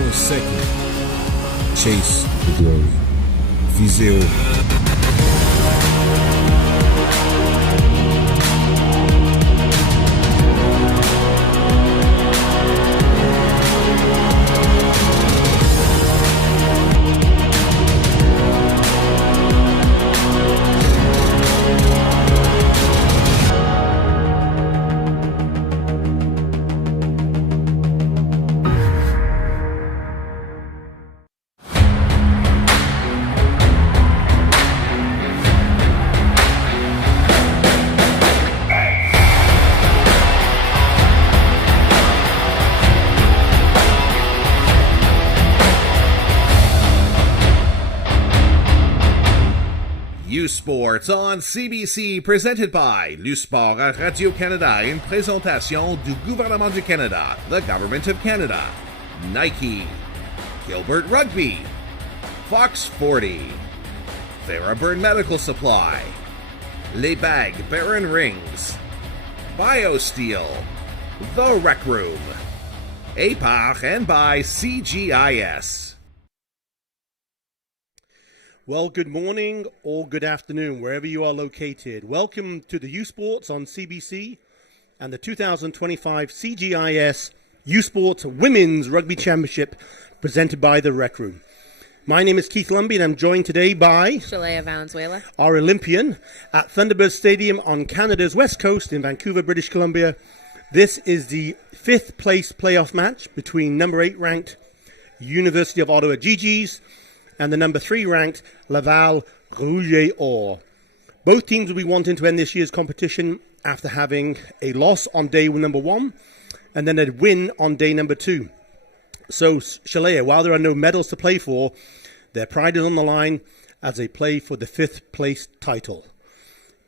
consegue. Chase the glory. Viseu. Sports on CBC, presented by Sport à Radio-Canada, une présentation du gouvernement du Canada, the Government of Canada, Nike, Gilbert Rugby, Fox 40, Thunderbird Medical Supply, Les Bagues Baron Rings, BioSteel, The Rec Room, APAR, and by CGIS. Well, good morning or good afternoon, wherever you are located. Welcome to the U Sports on CBC and the 2025 CGIS U Sports Women's Rugby Championship presented by the Rec Room. My name is Keith Lumby and I'm joined today by Shalea Valenzuela, our Olympian at Thunderbird Stadium on Canada's west coast in Vancouver, British Columbia. This is the 5th place playoff match between number 8 ranked University of Ottawa Gee-Gees and the number 3 ranked Laval Rouge. Both teams will be wanting to end this year's competition after having a loss on day number 1 and then a win on day number 2. So, Shalea, while there are no medals to play for, their pride is on the line as they play for the 5th place title.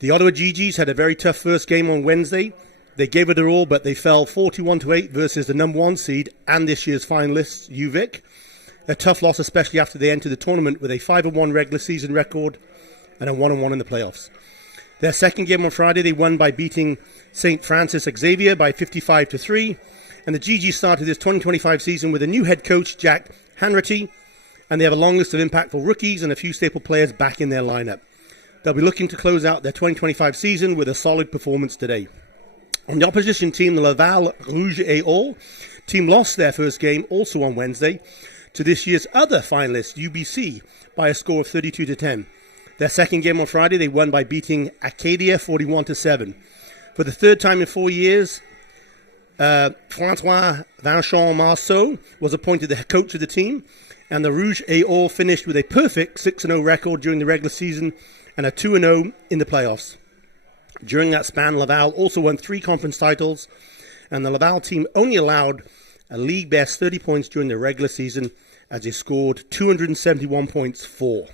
The Ottawa Gee-Gees had a very tough first game on Wednesday. They gave it their all, but they fell 41-8 versus the number 1 seed and this year's finalists, UVic. A tough loss, especially after they entered the tournament with a 5-1 regular season record and a 1-1 in the playoffs. Their second game on Friday, they won by beating St. Francis Xavier by 55-3. And the Gee-Gees started this 2025 season with a new head coach, Jack Hanratty, and they have a long list of impactful rookies and a few staple players back in their lineup. They'll be looking to close out their 2025 season with a solid performance today. On the opposition team, the Laval Rouge team lost their first game also on Wednesday to this year's other finalist, UBC, by a score of 32-10. Their second game on Friday, they won by beating Acadia 41-7. For the third time in 4 years, Francois Vincent Marceau was appointed the coach of the team, and the Rouge finished with a perfect 6-0 record during the regular season and a 2-0 in the playoffs. During that span, Laval also won 3 conference titles, and the Laval team only allowed a league best 30 points during the regular season as they scored 271 points for.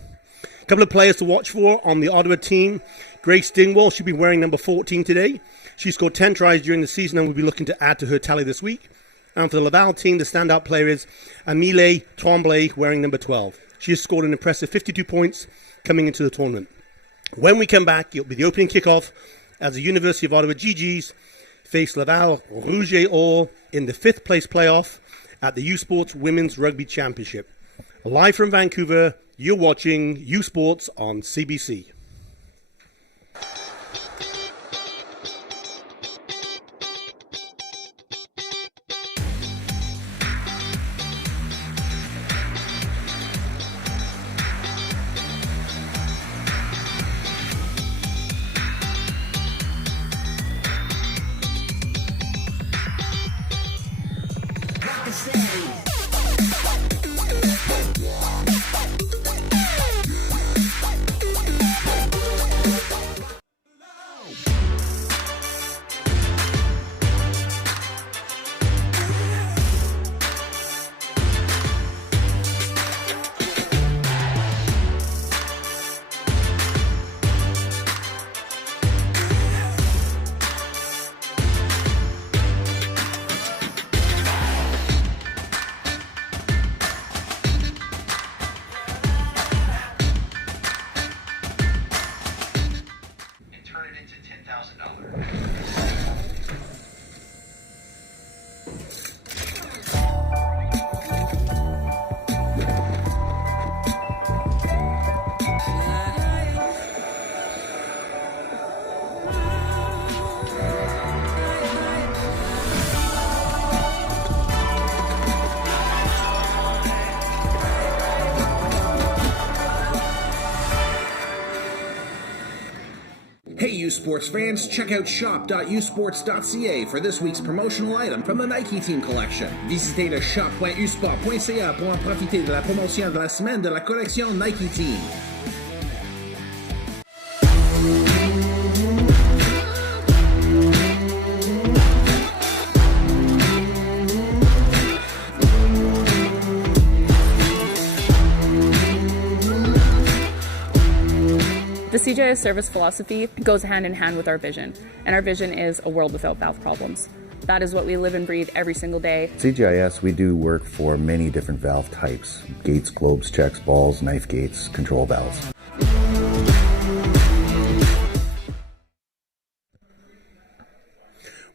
A couple of players to watch for on the Ottawa team. Grace Dingwall should be wearing number 14 today. She scored 10 tries during the season and will be looking to add to her tally this week. And for the Laval team, the standout player is Amélie Tremblay wearing number 12. She has scored an impressive 52 points coming into the tournament. When we come back, it'll be the opening kickoff as the University of Ottawa Gee-Gees face Laval Rouge in the 5th place playoff at the U Sports Women's Rugby Championship. Live from Vancouver, you're watching U Sports on CBC. sports fans, check out shop.usports.ca for this week's promotional item from the Nike Team Collection. Visitez le shop.usport.ca pour en profiter de la promotion de la semaine de la collection Nike Team. The CJS service philosophy goes hand in hand with our vision, and our vision is a world without valve problems. That is what we live and breathe every single day. CGIS, we do work for many different valve types: gates, globes, checks, balls, knife gates, control valves.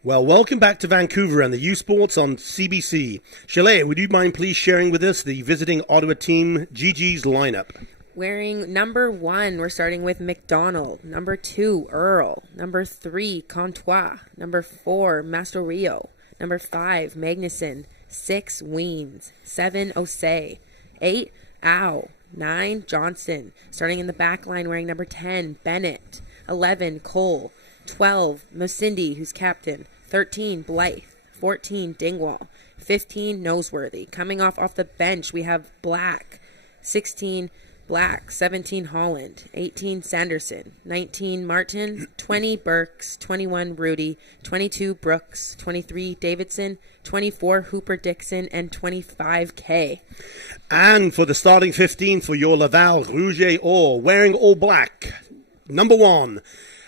Well, welcome back to Vancouver and the U Sports on CBC. Chalet, would you mind please sharing with us the visiting Ottawa team Gee-Gees lineup? Wearing number 1, we're starting with McDonald. Number 2, Earl. Number 3, Comtois. Number 4, Mastorio. Number 5, Magnuson. 6, Weens. 7, Osei. 8, Au. 9, Johnson. Starting in the back line, wearing number 10, Bennett. 11, Cole. 12, Mosindi, who's captain. 13, Blythe. 14, Dingwall. 15, Noseworthy. Coming off the bench, we have Black. 16, Black. 17, Holland. 18, Sanderson. 19, Martin. 20, Burks. 21, Rudy. 22, Brooks. 23, Davidson. 24, Hooper Dixon. And 25, K. And for the starting 15 for your Laval Rouge, all wearing all black. Number 1,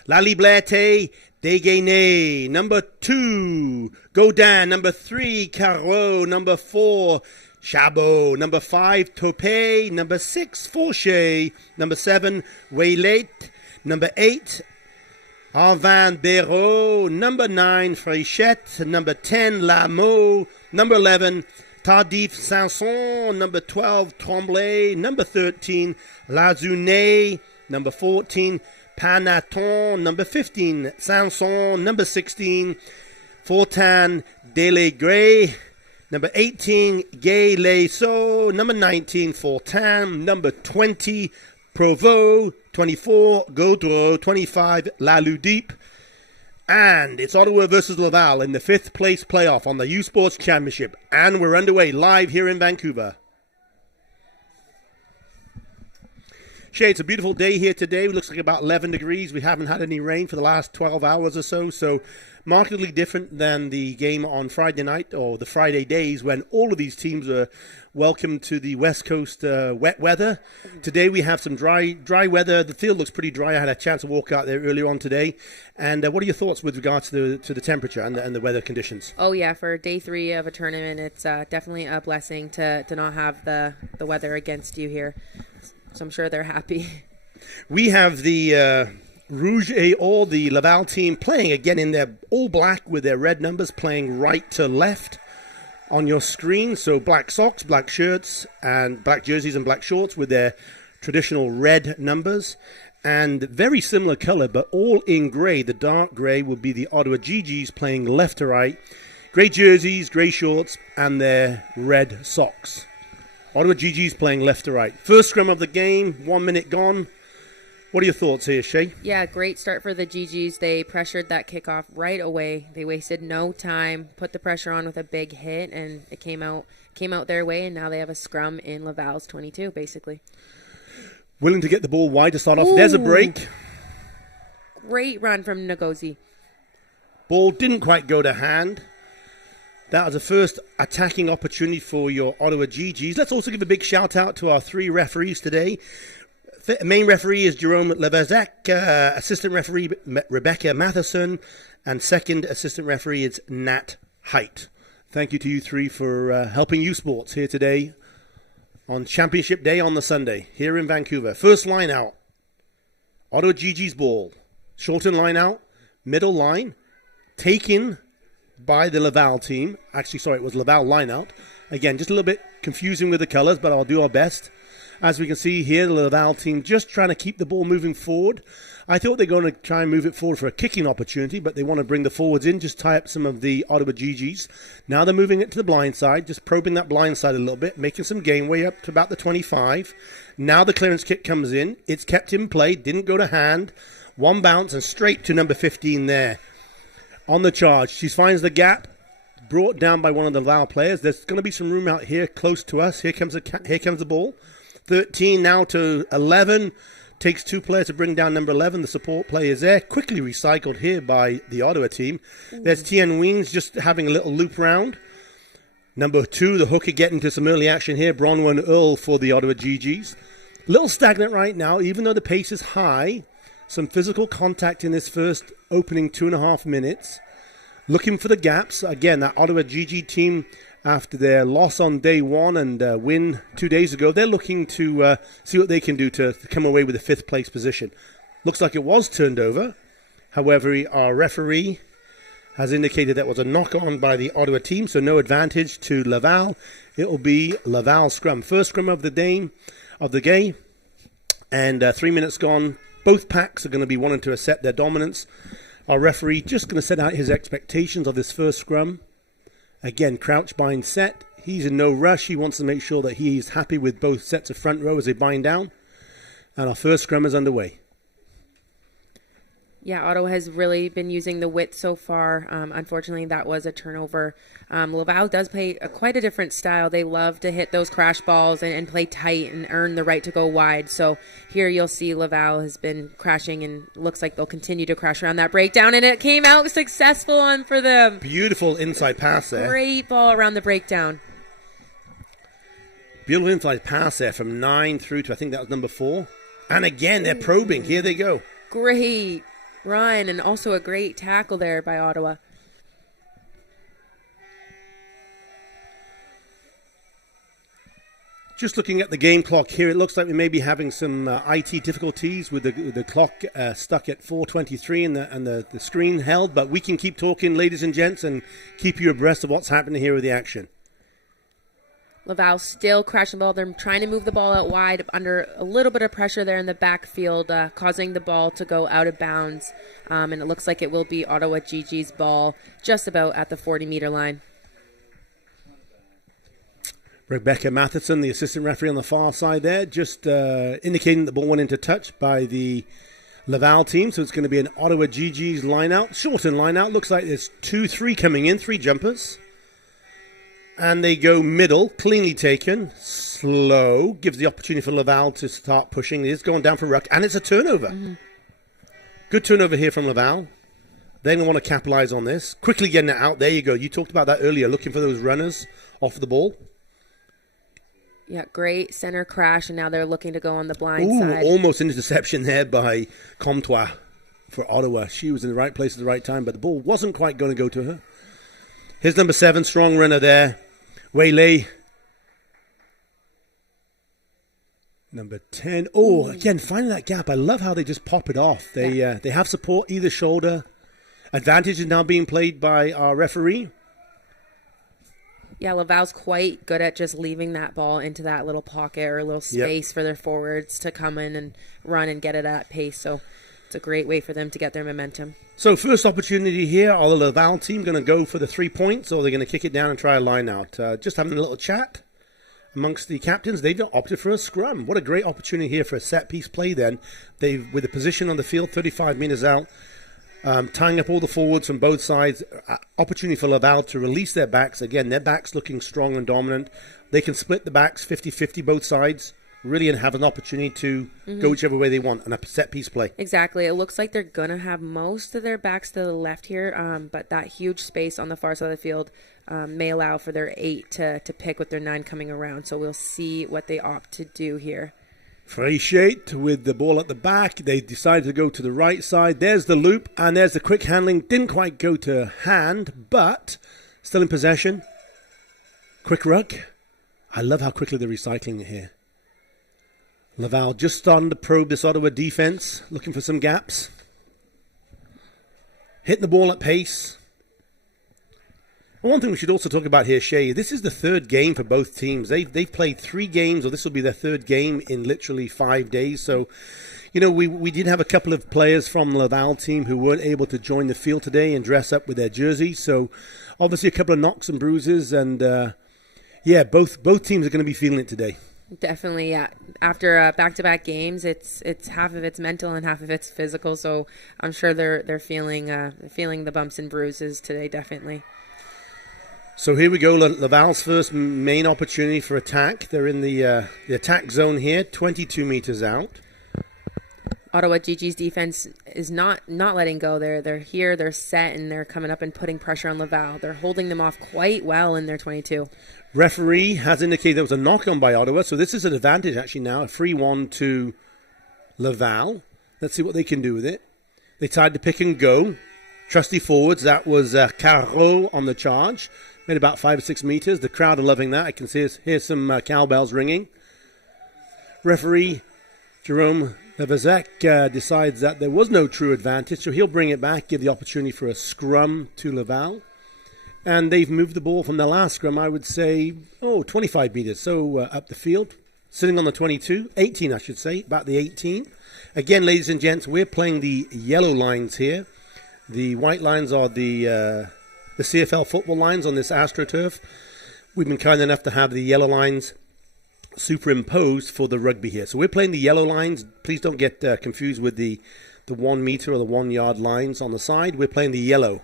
La Liberté Dégainée. Number 2, Godin. Number 3, Caro. Number 4, Chabot. Number 5, Topé. Number 6, Fauché. Number 7, Waylate. Number 8, Arvin Béraud. Number 9, Fréchette. Number 10, Lameau. Number 11, Tardif Sanson. Number 12, Tremblay. Number 13, Lazounet. Number 14, Panaton. Number 15, Sanson. Number 16, Fortin Delegray. Number 18, Gay Leso. Number 19, Fortin. Number 20, Provo. 24, Gaudreau. 25, Laloudeep. And it's Ottawa versus Laval in the 5th place playoff on the U Sports Championship. And we're underway live here in Vancouver. Shay, it's a beautiful day here today. It looks like about 11 degrees. We haven't had any rain for the last 12 hours or so. So markedly different than the game on Friday night or the Friday days when all of these teams are welcome to the West Coast wet weather. Today we have some dry weather. The field looks pretty dry. I had a chance to walk out there earlier on today. And what are your thoughts with regards to the temperature and the weather conditions? Oh, yeah, for day 3 of a tournament, it's definitely a blessing to not have the weather against you here. So I'm sure they're happy. We have the Rouge et Or, the Laval team, playing again in their all black with their red numbers, playing right to left on your screen. So black socks, black shirts, and black jerseys and black shorts with their traditional red numbers. And very similar color, but all in gray. The dark gray will be the Ottawa Gee-Gees playing left to right. Gray jerseys, gray shorts, and their red socks. Ottawa Gee-Gees playing left to right. First scrum of the game, 1 minute gone. What are your thoughts here, Shay? Yeah, great start for the Gee-Gees. They pressured that kickoff right away. They wasted no time, put the pressure on with a big hit, and it came out their way, and now they have a scrum in Laval's 22, basically. Willing to get the ball wide to start off. Ooh. There's a break. Great run from Ngozi. Ball didn't quite go to hand. That was the first attacking opportunity for your Ottawa Gee-Gees. Let's also give a big shout out to our 3 referees today. Main referee is Jerome Levezek, assistant referee Rebecca Matheson, and second assistant referee is Nat Height. Thank you to you 3 for helping U Sports here today on Championship Day on the Sunday here in Vancouver. First line out, Ottawa Gee-Gees ball. Shorten line out, middle line, taken by the Laval team. Actually, sorry, it was Laval line out. Again, just a little bit confusing with the colors, but I'll do our best. As we can see here, the Laval team just trying to keep the ball moving forward. I thought they're going to try and move it forward for a kicking opportunity, but they want to bring the forwards in, just tie up some of the Ottawa Gee-Gees. Now they're moving it to the blind side, just probing that blind side a little bit, making some gain way up to about the 25. Now the clearance kick comes in. It's kept in play, didn't go to hand. One bounce and straight to number 15 there. On the charge, she finds the gap, brought down by one of the Laval players. There's going to be some room out here close to us. Here comes the ball. 13 now to 11. Takes 2 players to bring down number 11. The support play is there. Quickly recycled here by the Ottawa team. There's Tien Weens just having a little loop round. Number 2, the hooker getting to some early action here. Bronwyn Earl for the Ottawa Gee-Gees. Little stagnant right now, even though the pace is high. Some physical contact in this first opening 2.5 minutes. Looking for the gaps. Again, that Ottawa Gee-Gee team, after their loss on day 1 and win 2 days ago, they're looking to see what they can do to come away with a 5th place position. Looks like it was turned over. However, our referee has indicated that was a knock-on by the Ottawa team, so no advantage to Laval. It will be Laval scrum. First scrum of the day, and 3 minutes gone. Both packs are going to be wanting to assert their dominance. Our referee just going to set out his expectations of this first scrum. Again, crouch, bind, set. He's in no rush. He wants to make sure that he's happy with both sets of front row as they bind down. And our first scrum is underway. Yeah, Ottawa has really been using the width so far. Unfortunately, that was a turnover. Laval does play quite a different style. They love to hit those crash balls and play tight and earn the right to go wide. So here you'll see Laval has been crashing and looks like they'll continue to crash around that breakdown. And it came out successful on for them. Beautiful inside pass there. Great ball around the breakdown. Beautiful inside pass there from 9 through to, I think that was number 4. And again, they're probing. Here they go. Great run and also a great tackle there by Ottawa. Just looking at the game clock here, it looks like we may be having some IT difficulties with the clock stuck at 4:23 and the screen held, but we can keep talking, ladies and gents, and keep you abreast of what's happening here with the action. Laval still crashing the ball. They're trying to move the ball out wide under a little bit of pressure there in the backfield, causing the ball to go out of bounds. And it looks like it will be Ottawa Gee-Gees ball just about at the 40-meter line. Rebecca Matheson, the assistant referee on the far side there, just indicating the ball went into touch by the Laval team. So it's going to be an Ottawa Gee-Gees line out. Shortened line out. Looks like there's 2-3 coming in, 3 jumpers. And they go middle, cleanly taken, slow, gives the opportunity for Laval to start pushing. It's going down for ruck, and it's a turnover. Mm-hmm. Good turnover here from Laval. They're going to want to capitalize on this. Quickly getting it out. There you go. You talked about that earlier, looking for those runners off the ball. Yeah, great center crash, and now they're looking to go on the blind side. Almost an interception there by Comtois for Ottawa. She was in the right place at the right time, but the ball wasn't quite going to go to her. Here's number 7, strong runner there. Waylay. Number 10. Oh, again, finding that gap. I love how they just pop it off. They have support either shoulder. Advantage is now being played by our referee. Yeah, Laval's quite good at just leaving that ball into that little pocket or a little space for their forwards to come in and run and get it at pace. So it's a great way for them to get their momentum. So first opportunity here, are the Laval team going to go for the 3 points, or are they going to kick it down and try a line out? Just having a little chat amongst the captains. They've opted for a scrum. What a great opportunity here for a set-piece play then. With the position on the field, 35 meters out, tying up all the forwards from both sides. Opportunity for Laval to release their backs. Again, their backs looking strong and dominant. They can split the backs 50-50 both sides. Really, and have an opportunity to go whichever way they want and a set piece play. Exactly. It looks like they're going to have most of their backs to the left here, but that huge space on the far side of the field may allow for their 8 to pick with their 9 coming around. So we'll see what they opt to do here. Freischate with the ball at the back. They decided to go to the right side. There's the loop, and there's the quick handling. Didn't quite go to hand, but still in possession. Quick ruck. I love how quickly they're recycling it here. Laval just starting to probe this Ottawa defense, looking for some gaps. Hitting the ball at pace. One thing we should also talk about here, Shay, this is the third game for both teams. They've played 3 games, or this will be their third game in literally 5 days. So, we did have a couple of players from the Laval team who weren't able to join the field today and dress up with their jerseys. So, obviously a couple of knocks and bruises, and both teams are going to be feeling it today. Definitely, yeah. After back-to-back games, it's half of it's mental and half of it's physical. So I'm sure they're feeling the bumps and bruises today, definitely. So here we go, Laval's first main opportunity for attack. They're in the attack zone here, 22 meters out. Ottawa Gee-Gees defense is not letting go. They're here, they're set, and they're coming up and putting pressure on Laval. They're holding them off quite well in their 22. Referee has indicated there was a knock-on by Ottawa, so this is an advantage actually now, a free one to Laval. Let's see what they can do with it. They tried to pick and go. Trusty forwards, that was Caro on the charge. Made about 5 or 6 meters. The crowd are loving that. I can hear some cowbells ringing. Referee Jerome Levesque decides that there was no true advantage, so he'll bring it back, give the opportunity for a scrum to Laval. And they've moved the ball from the last scrum, I would say, 25 meters. So up the field, sitting on the 22, 18 I should say, about the 18. Again, ladies and gents, we're playing the yellow lines here. The white lines are the CFL football lines on this AstroTurf. We've been kind enough to have the yellow lines superimposed for the rugby here. So we're playing the yellow lines. Please don't get confused with the 1 meter or the 1 yard lines on the side. We're playing the yellow.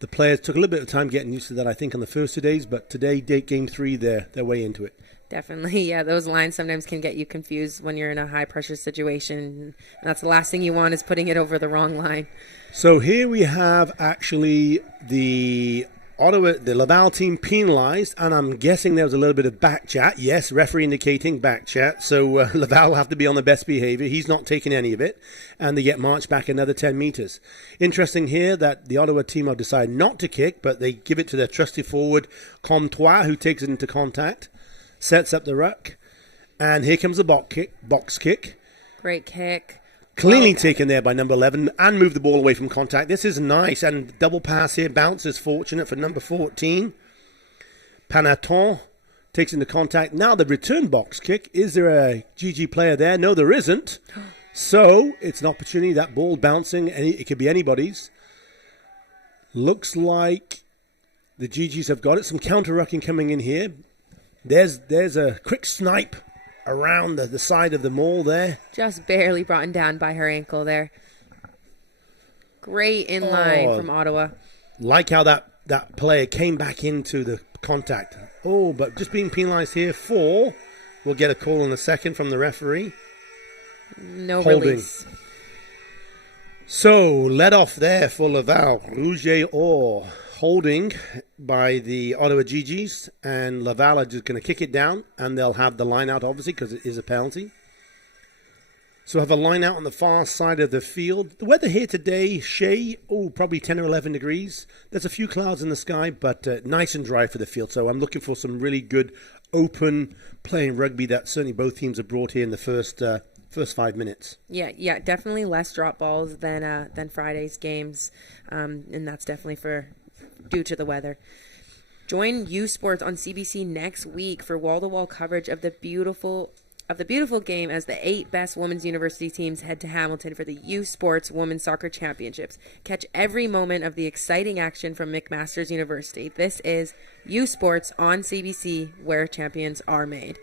The players took a little bit of time getting used to that, I think, on the first 2 days, but today, game 3, they're way into it. Definitely, yeah. Those lines sometimes can get you confused when you're in a high-pressure situation. And that's the last thing you want is putting it over the wrong line. So here we have actually the Laval team penalised, and I'm guessing there was a little bit of back chat. Yes, referee indicating back chat. So Laval will have to be on the best behaviour. He's not taking any of it, and they get marched back another 10 metres. Interesting here that the Ottawa team have decided not to kick, but they give it to their trusty forward, Comtois, who takes it into contact, sets up the ruck, and here comes the box kick. Great kick. Cleanly taken there by number 11 and moved the ball away from contact. This is nice, and double pass here. Bounce is fortunate for number 14. Panaton takes into contact. Now the return box kick. Is there a GG player there? No, there isn't. So it's an opportunity. That ball bouncing, and it could be anybody's. Looks like the GGs have got it. Some counter-rucking coming in here. There's a quick snipe around the side of the maul there. Just barely brought down by her ankle there. Great in line from Ottawa. Like how that player came back into the contact. But just being penalised here for, we'll get a call in a second from the referee. No Holding. release. So, let off there for Laval. Rouge or holding by the Ottawa Gee-Gees, and Laval are just going to kick it down, and they'll have the line out, obviously, because it is a penalty. So have a line out on the far side of the field. The weather here today, Shay, probably 10 or 11 degrees. There's a few clouds in the sky, but nice and dry for the field. So I'm looking for some really good open playing rugby that certainly both teams have brought here in the first 5 minutes. Yeah, definitely less drop balls than Friday's games, and that's definitely due to the weather. Join U Sports on CBC next week for wall-to-wall coverage of the beautiful game as the 8 best women's university teams head to Hamilton for the U Sports Women's Soccer Championships. Catch every moment of the exciting action from McMaster's University. This is U Sports on CBC, where champions are made.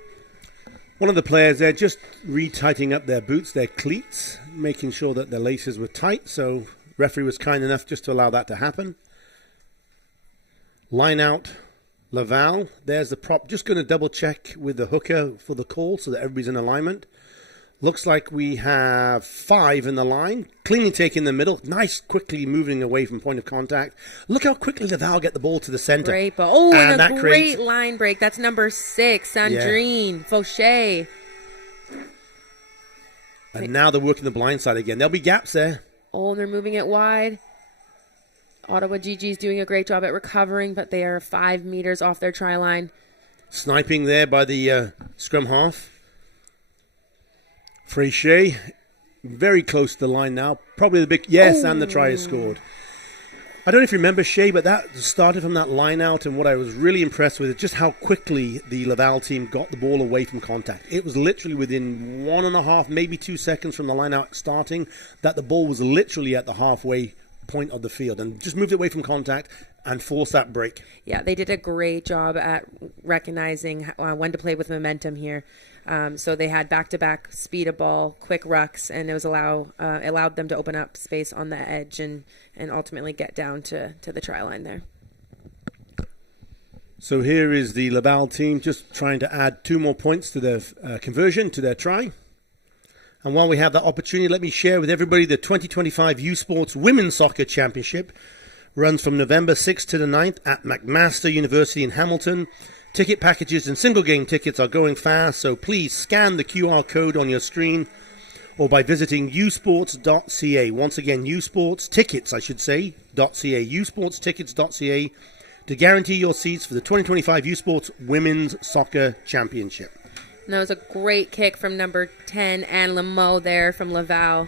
One of the players there just retightening up their boots, their cleats, making sure that their laces were tight. So referee was kind enough just to allow that to happen. Line out Laval. There's the prop. Just going to double check with the hooker for the call so that everybody's in alignment. Looks like we have 5 in the line. Cleanly taking the middle. Nice, quickly moving away from point of contact. Look how quickly Laval get the ball to the center. Great ball. And a great line break. That's number 6, Sandrine Fauché. And now they're working the blind side again. There'll be gaps there. And they're moving it wide. Ottawa Gee-Gees doing a great job at recovering, but they are 5 meters off their try line. Sniping there by the scrum half. Fauché, very close to the line now. Probably the big... Yes, and the try is scored. I don't know if you remember, Shay, but that started from that line out, and what I was really impressed with is just how quickly the Laval team got the ball away from contact. It was literally within 1.5, maybe 2 seconds from the line out starting, that the ball was literally at the halfway point of the field, and just moved it away from contact and forced that break. Yeah, they did a great job at recognizing when to play with momentum here. So they had back-to-back speed of ball, quick rucks, and it was allowed them to open up space on the edge and ultimately get down to the try line there. So here is the Laval team just trying to add 2 more points to their conversion, to their try. And while we have that opportunity, let me share with everybody the 2025 U Sports Women's Soccer Championship runs from November 6th to the 9th at McMaster University in Hamilton. Ticket packages and single game tickets are going fast, so please scan the QR code on your screen or by visiting usports.ca. Once again, usportstickets, .ca, usportstickets.ca to guarantee your seats for the 2025 U Sports Women's Soccer Championship. And that was a great kick from number 10, Anne Lameau there from Laval,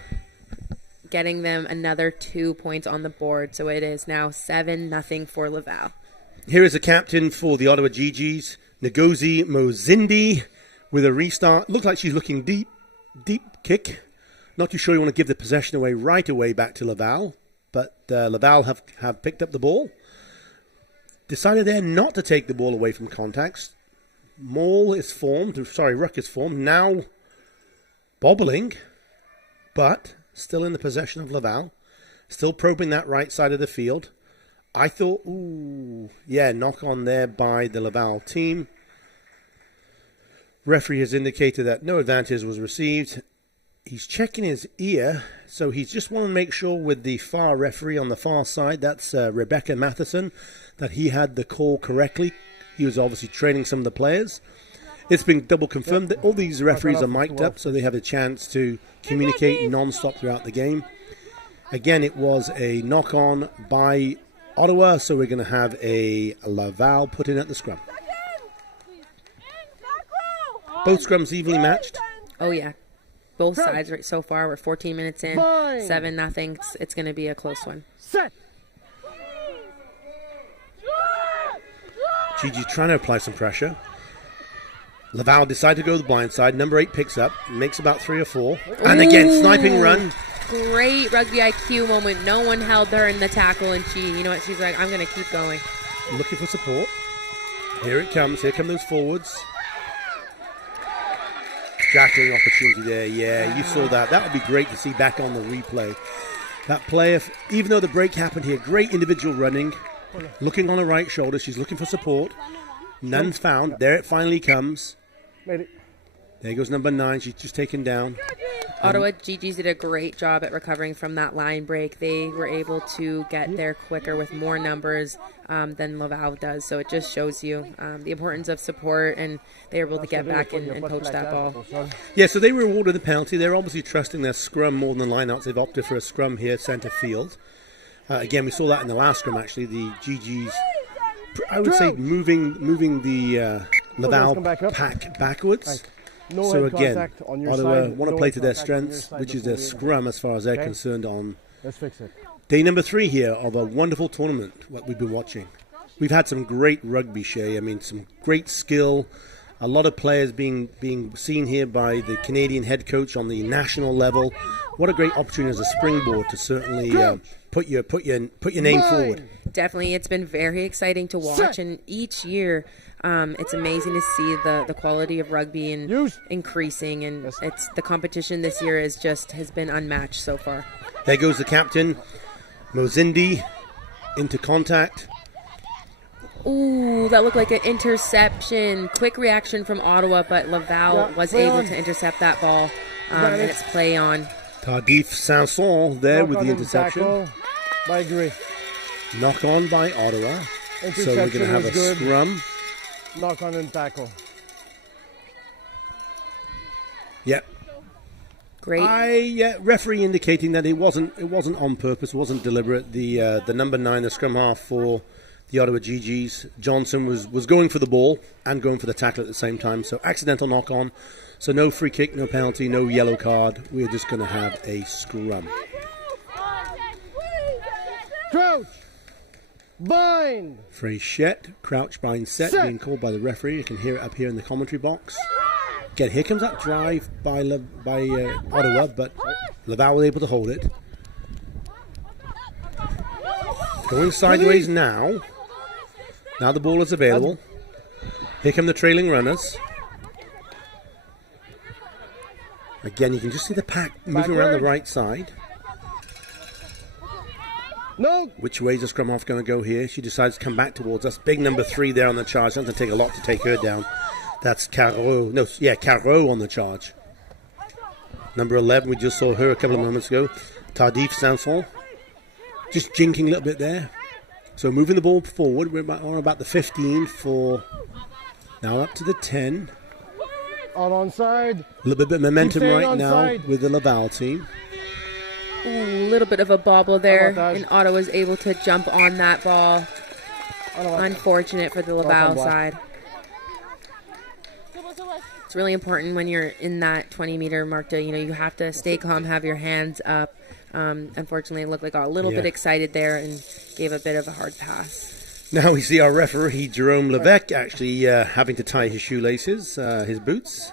getting them another 2 points on the board. So it is now 7-0 for Laval. Here is the captain for the Ottawa Gee-Gees, Ngozi Mozindi, with a restart. Looks like she's looking deep kick. Not too sure you want to give the possession away right away back to Laval, but Laval have picked up the ball. Decided there not to take the ball away from contacts. Ruck is formed, now bobbling, but still in the possession of Laval, still probing that right side of the field. I thought, knock on there by the Laval team. Referee has indicated that no advantage was received. He's checking his ear, so he's just want to make sure with the far referee on the far side, that's Rebecca Matheson, that he had the call correctly. He was obviously training some of the players. It's been double confirmed that all these referees are mic'd up, so they have a chance to communicate non-stop throughout the game. Again, it was a knock-on by Ottawa, so we're going to have a Laval put in at the scrum. Both scrums evenly matched. Oh, yeah. Both sides right so far. We're 14 minutes in, 7-0. It's going to be a close one. Set. Gee-Gees trying to apply some pressure. Laval decide to go to the blind side. Number 8 picks up, makes about 3 or 4. And again, sniping run. Great rugby IQ moment. No one held her in the tackle, and she's like, I'm going to keep going. Looking for support. Here it comes. Here come those forwards. Jackling opportunity there. Yeah, you saw that. That would be great to see back on the replay. That player, even though the break happened here, great individual running. Looking on her right shoulder. She's looking for support. None's found. There it finally comes. There goes number 9. She's just taken down. Ottawa Gee-Gees did a great job at recovering from that line break. They were able to get there quicker with more numbers than Laval does. So it just shows you the importance of support, and they were able to get back and poach that ball. Yeah, so they were awarded the penalty. They're obviously trusting their scrum more than the lineouts. They've opted for a scrum here, centre field. Again, we saw that in the last scrum, actually. The Gee-Gees, I would say, moving the Laval pack backwards. So again, Ottawa want to play to their strengths, which is their scrum as far as they're concerned on day number 3 here of a wonderful tournament, what we've been watching. We've had some great rugby, Shay. I mean, some great skill. A lot of players being seen here by the Canadian head coach on the national level. What a great opportunity as a springboard to certainly put your name forward. Definitely, it's been very exciting to watch, and each year it's amazing to see the quality of rugby and increasing, and it's the competition this year has been unmatched so far. There goes the captain, Mozindi, into contact. Ooh, that looked like an interception. Quick reaction from Ottawa, but Laval was able to intercept that ball, and it's play on. Tardif Sanson there with the interception. I agree. Knock on by Ottawa. So we're going to have a scrum. Knock on and tackle. Yep. Great. Referee indicating that it wasn't on purpose, wasn't deliberate. The number 9, the scrum half for the Ottawa Gee-Gees, Johnson was going for the ball and going for the tackle at the same time. So accidental knock on. So no free kick, no penalty, no yellow card. We're just going to have a scrum. Crouch. Bind! Frechette, crouch bind set, being called by the referee. You can hear it up here in the commentary box. Again, here comes that drive by Ottawa, but Laval was able to hold it. Going sideways now. Now the ball is available. Here come the trailing runners. Again, you can just see the pack moving around the right side. No! Which way is the scrum half going to go here? She decides to come back towards us. Big number 3 there on the charge. It's going to take a lot to take her down. That's Caro. No, yeah, Caro on the charge. Number 11, we just saw her a couple of moments ago. Tardif Sanson. Just jinking a little bit there. So moving the ball forward. We're on about the 15 for... Now up to the 10. All onside. A little bit of momentum right now onside with the Laval team. A little bit of a bobble there, and Ottawa's able to jump on that ball. Unfortunate for the Laval side. It's really important when you're in that 20-meter mark to, you have to stay calm, have your hands up. Unfortunately, it looked like got a little bit excited there and gave a bit of a hard pass. Now we see our referee, Jerome Levesque, actually having to tie his shoelaces, his boots.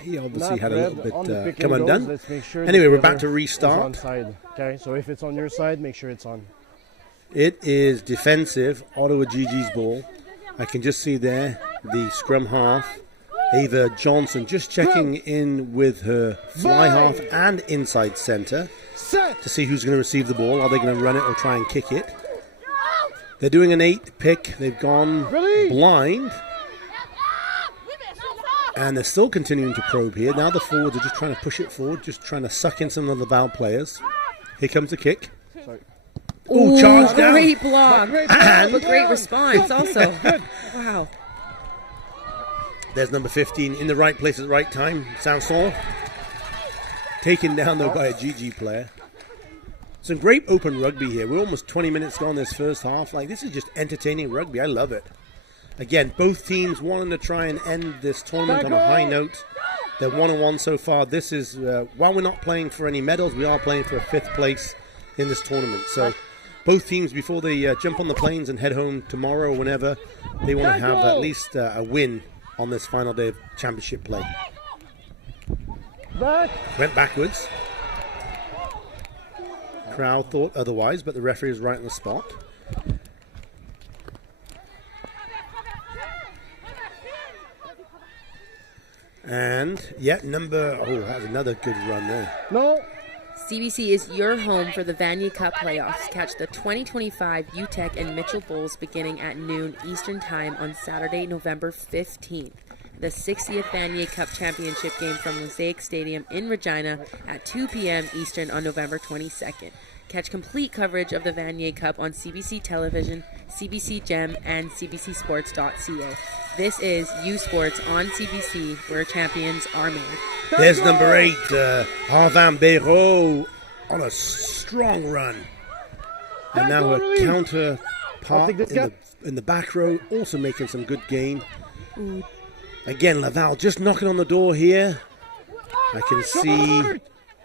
He obviously had a little bit come undone. Anyway, we're back to restart. Okay, so if it's on your side, make sure it's on. It is defensive, Ottawa Gee-Gees ball. I can just see there the scrum half, Ava Johnson, just checking in with her fly half and inside centre to see who's going to receive the ball. Are they going to run it or try and kick it? They're doing an 8 pick. They've gone blind. And they're still continuing to probe here. Now the forwards are just trying to push it forward, just trying to suck in some of the Laval players. Here comes the kick. Oh, charge down. Great block. And great response also. Wow. There's number 15 in the right place at the right time. Sanson. Taken down though by a Gee-Gee player. Some great open rugby here. We're almost 20 minutes gone this first half. This is just entertaining rugby. I love it. Again, both teams wanting to try and end this tournament on a high note. They're 1-1 so far. This is, while we're not playing for any medals, we are playing for a 5th place in this tournament. So both teams, before they jump on the planes and head home tomorrow or whenever, they want to have at least a win on this final day of championship play. Went backwards. Crowd thought otherwise, but the referee is right on the spot. And, that's another good run there. No. CBC is your home for the Vanier Cup playoffs. Catch the 2025 UTEC and Mitchell Bowls beginning at noon Eastern Time on Saturday, November 15th. The 60th Vanier Cup Championship game from Mosaic Stadium in Regina at 2 p.m. Eastern on November 22nd. Catch complete coverage of the Vanier Cup on CBC Television, CBC Gem, and cbcsports.ca. This is U Sports on CBC, where champions are made. There's number 8, Arvin Béraud, on a strong run. And now a counterpart in the back row, also making some good gain. Again, Laval just knocking on the door here. I can see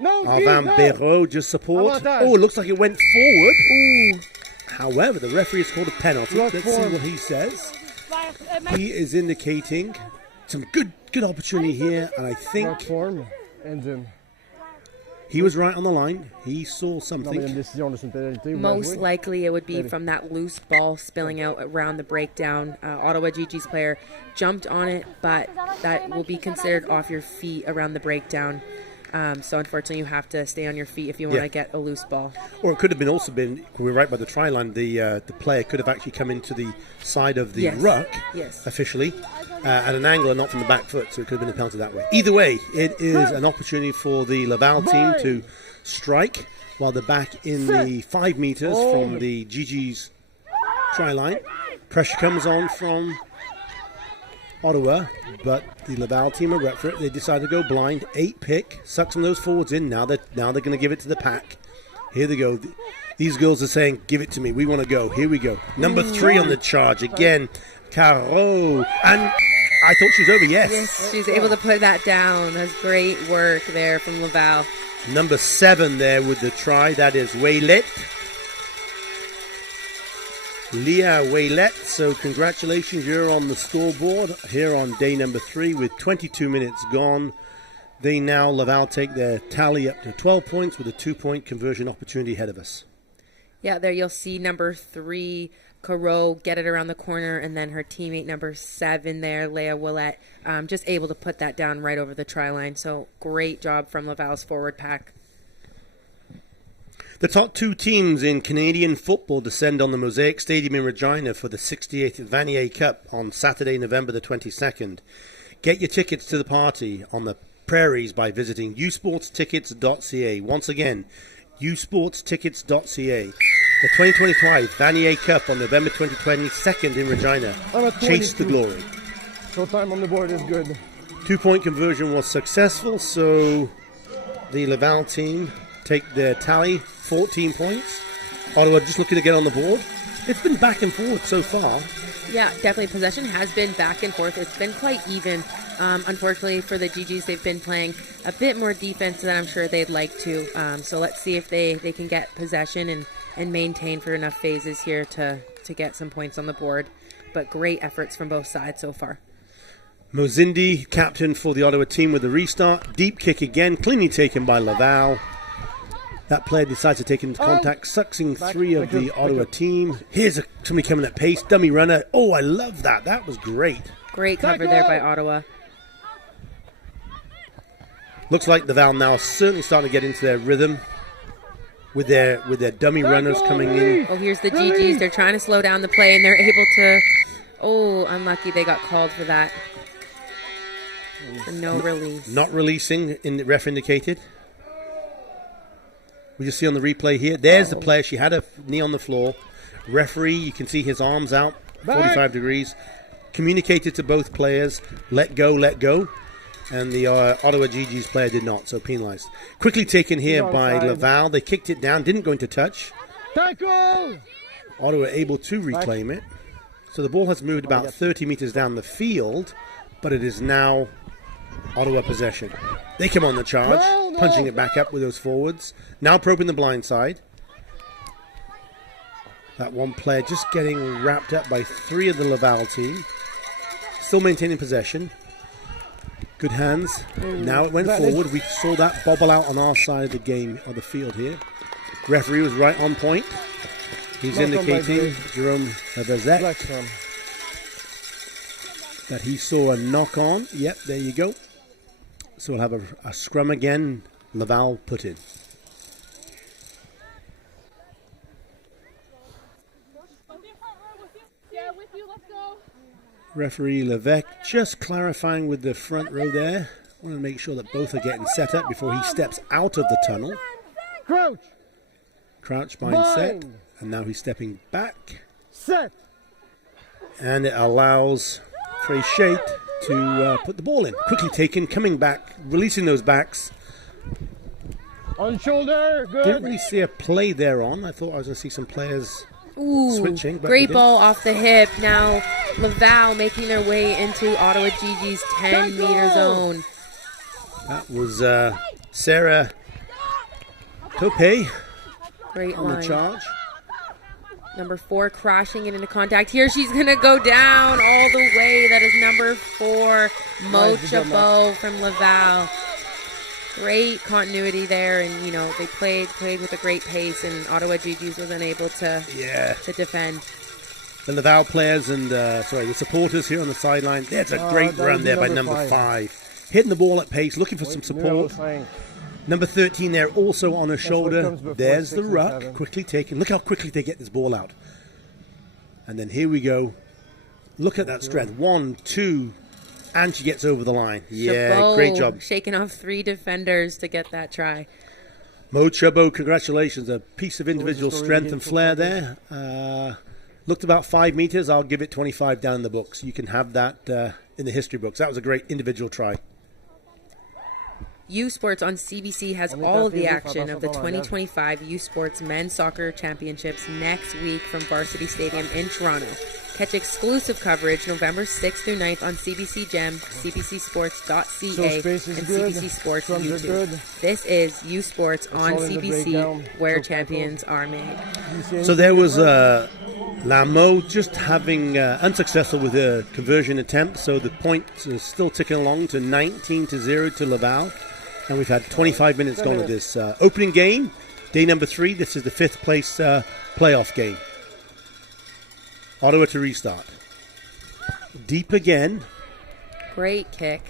Arvin Béraud just support. Oh, it looks like it went forward. Ooh. However, the referee has called a penalty. Let's see what he says. He is indicating some good opportunity here, and I think he was right on the line. He saw something. Most likely it would be from that loose ball spilling out around the breakdown. Ottawa Gee-Gees player jumped on it, but that will be considered off your feet around the breakdown. So unfortunately, you have to stay on your feet if you want to get a loose ball. Or it could have been we're right by the try line. The player could have actually come into the side of the ruck officially at an angle and not from the back foot. So it could have been a penalty that way. Either way, it is an opportunity for the Laval team to strike while they're back in the 5 meters from the Gee-Gees try line. Pressure comes on from Ottawa, but the Laval team are up for it. They decide to go blind. 8 pick, suck some of those forwards in. Now they're going to give it to the pack. Here they go. These girls are saying, "Give it to me. We want to go." Here we go. Number 3 on the charge again, Caro, and I thought she was over. Yes, she's able to put that down. That's great work there from Laval. Number 7 there with the try. That is Waylet. Leah Waylett. So congratulations, you're on the scoreboard here on day number 3 with 22 minutes gone. They now, Laval, take their tally up to 12 points with a 2-point conversion opportunity ahead of us. Yeah, there you'll see number 3, Caro, get it around the corner, and then her teammate number 7 there, Leah Willett, just able to put that down right over the try line. So great job from Laval's forward pack. The top 2 teams in Canadian football descend on the Mosaic Stadium in Regina for the 68th Vanier Cup on Saturday, November the 22nd. Get your tickets to the party on the prairies by visiting usportstickets.ca. Once again, usportstickets.ca. The 2025 Vanier Cup on November 22nd in Regina. Chase the glory. Showtime on the board is good. 2-point conversion was successful, so the Laval team take their tally, 14 points. Ottawa just looking to get on the board. It's been back and forth so far. Yeah, definitely. Possession has been back and forth. It's been quite even. Unfortunately for the Gee-Gees, they've been playing a bit more defense than I'm sure they'd like to. So let's see if they can get possession and maintain for enough phases here to get some points on the board. But great efforts from both sides so far. Mozindi, captain for the Ottawa team with the restart. Deep kick again, cleanly taken by Laval. That player decides to take into contact, sucking 3 of the Ottawa team. Here's somebody coming at pace, dummy runner. Oh, I love that. That was great. Great cover there by Ottawa. Looks like Laval now certainly starting to get into their rhythm with their dummy runners coming in. Oh, here's the Gee-Gees. They're trying to slow down the play, and they're able to... Oh, unlucky they got called for that. For no release. Not releasing, in the ref indicated. We just see on the replay here. There's the player. She had a knee on the floor. Referee, you can see his arms out, 45 degrees. Communicated to both players, let go, let go. And the Ottawa Gee-Gees player did not, so penalized. Quickly taken here by Laval. They kicked it down, didn't go into touch. Tackle! Ottawa able to reclaim it. So the ball has moved about 30 meters down the field, but it is now Ottawa possession. They come on the charge, punching it back up with those forwards. Now probing the blind side. That one player just getting wrapped up by 3 of the Laval team. Still maintaining possession. Good hands. Now it went forward. We saw that bobble out on our side of the game, of the field here. Referee was right on point. He's indicating, Jerome Vezet, that he saw a knock on. Yep, there you go. So we'll have a scrum again. Laval put in. Referee Levesque just clarifying with the front row there. Want to make sure that both are getting set up before he steps out of the tunnel. Crouch. Crouch, bind, set. And now he's stepping back. Set. And it allows Trey Shate to put the ball in. Quickly taken, coming back, releasing those backs. On shoulder, good. Didn't really see a play there on. I thought I was going to see some players switching. But great ball off the hip. Now Laval making their way into Ottawa Gee-Gees 10-meter zone. That was Sarah Tope Great on line. the charge. Number 4 crashing it into contact. Here she's going to go down all the way. That is number 4, Mochabo from Laval. Great continuity there, and you know they played with a great pace, and Ottawa Gee-Gees was unable to defend. The Laval players and the supporters here on the sideline. There's a great run there by number 5. Hitting the ball at pace, looking for some support. Number 13 there, also on her shoulder. There's the ruck, quickly taken. Look how quickly they get this ball out. And then here we go. Look at that strength. 1, 2, and she gets over the line. Yeah, Chabot great job. shaking off 3 defenders to get that try. Mo Chabot, congratulations. A piece of individual strength and flair there. Looked about 5 meters. I'll give it 25 down in the books. You can have that in the history books. That was a great individual try. U Sports on CBC has all of the action of the 2025 U Sports Men's Soccer Championships next week from Varsity Stadium in Toronto. Catch exclusive coverage November 6th through 9th on CBC Gem, cbcsports.ca, and CBC Sports YouTube. This is U Sports on CBC, where champions are made. So there was Lamo just having unsuccessful with a conversion attempt, so the point is still ticking along to 19-0 to Laval. And we've had 25 minutes gone of this opening game, day number 3. This is the 5th place playoff game. Ottawa to restart. Deep again. Great kick.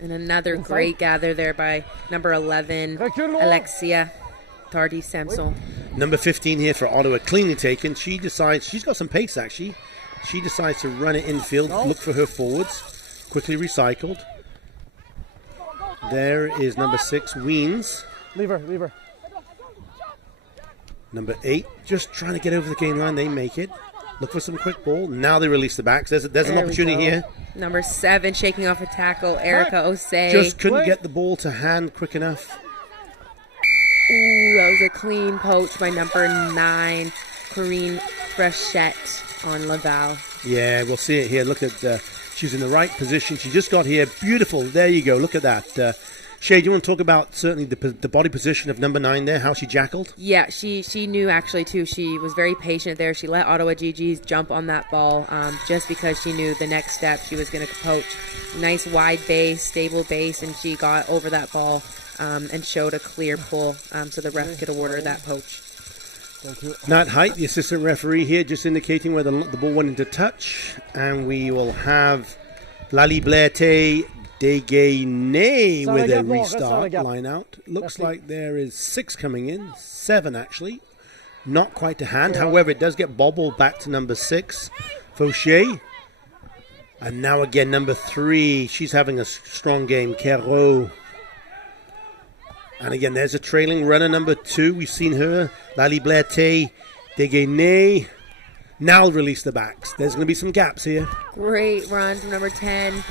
And another great gather there by number 11, Alexia Tardy-Samson. Number 15 here for Ottawa, cleanly taken. She decides, she's got some pace actually. She decides to run it infield, look for her forwards. Quickly recycled. There is number 6, Weens. Leave her. Number 8, just trying to get over the game line. They make it. Look for some quick ball. Now they release the backs. There's an opportunity here. Number 7 shaking off a tackle, Erica Osei. Just couldn't get the ball to hand quick enough. Ooh, that was a clean poach by number 9, Corinne Frechette on Laval. Yeah, we'll see it here. Look at, she's in the right position. She just got here. Beautiful. There you go. Look at that. Shay, do you want to talk about certainly the body position of number 9 there, how she jackled? Yeah, she knew actually too. She was very patient there. She let Ottawa Gee-Gees jump on that ball just because she knew the next step she was going to poach. Nice wide base, stable base, and she got over that ball and showed a clear pull so the ref could award her that poach. Thank you. Nat Height, the assistant referee here, just indicating where the ball went into touch. And we will have La Liberté Degainé with a restart line out. Looks like there is 6 coming in, 7 actually. Not quite to hand. However, it does get bobbled back to number 6, Fauché. And now again, number 3. She's having a strong game, Quero. And again, there's a trailing runner, number 2. We've seen her, La Liberté Degainé. Now release the backs. There's going to be some gaps here. Great run from number 10.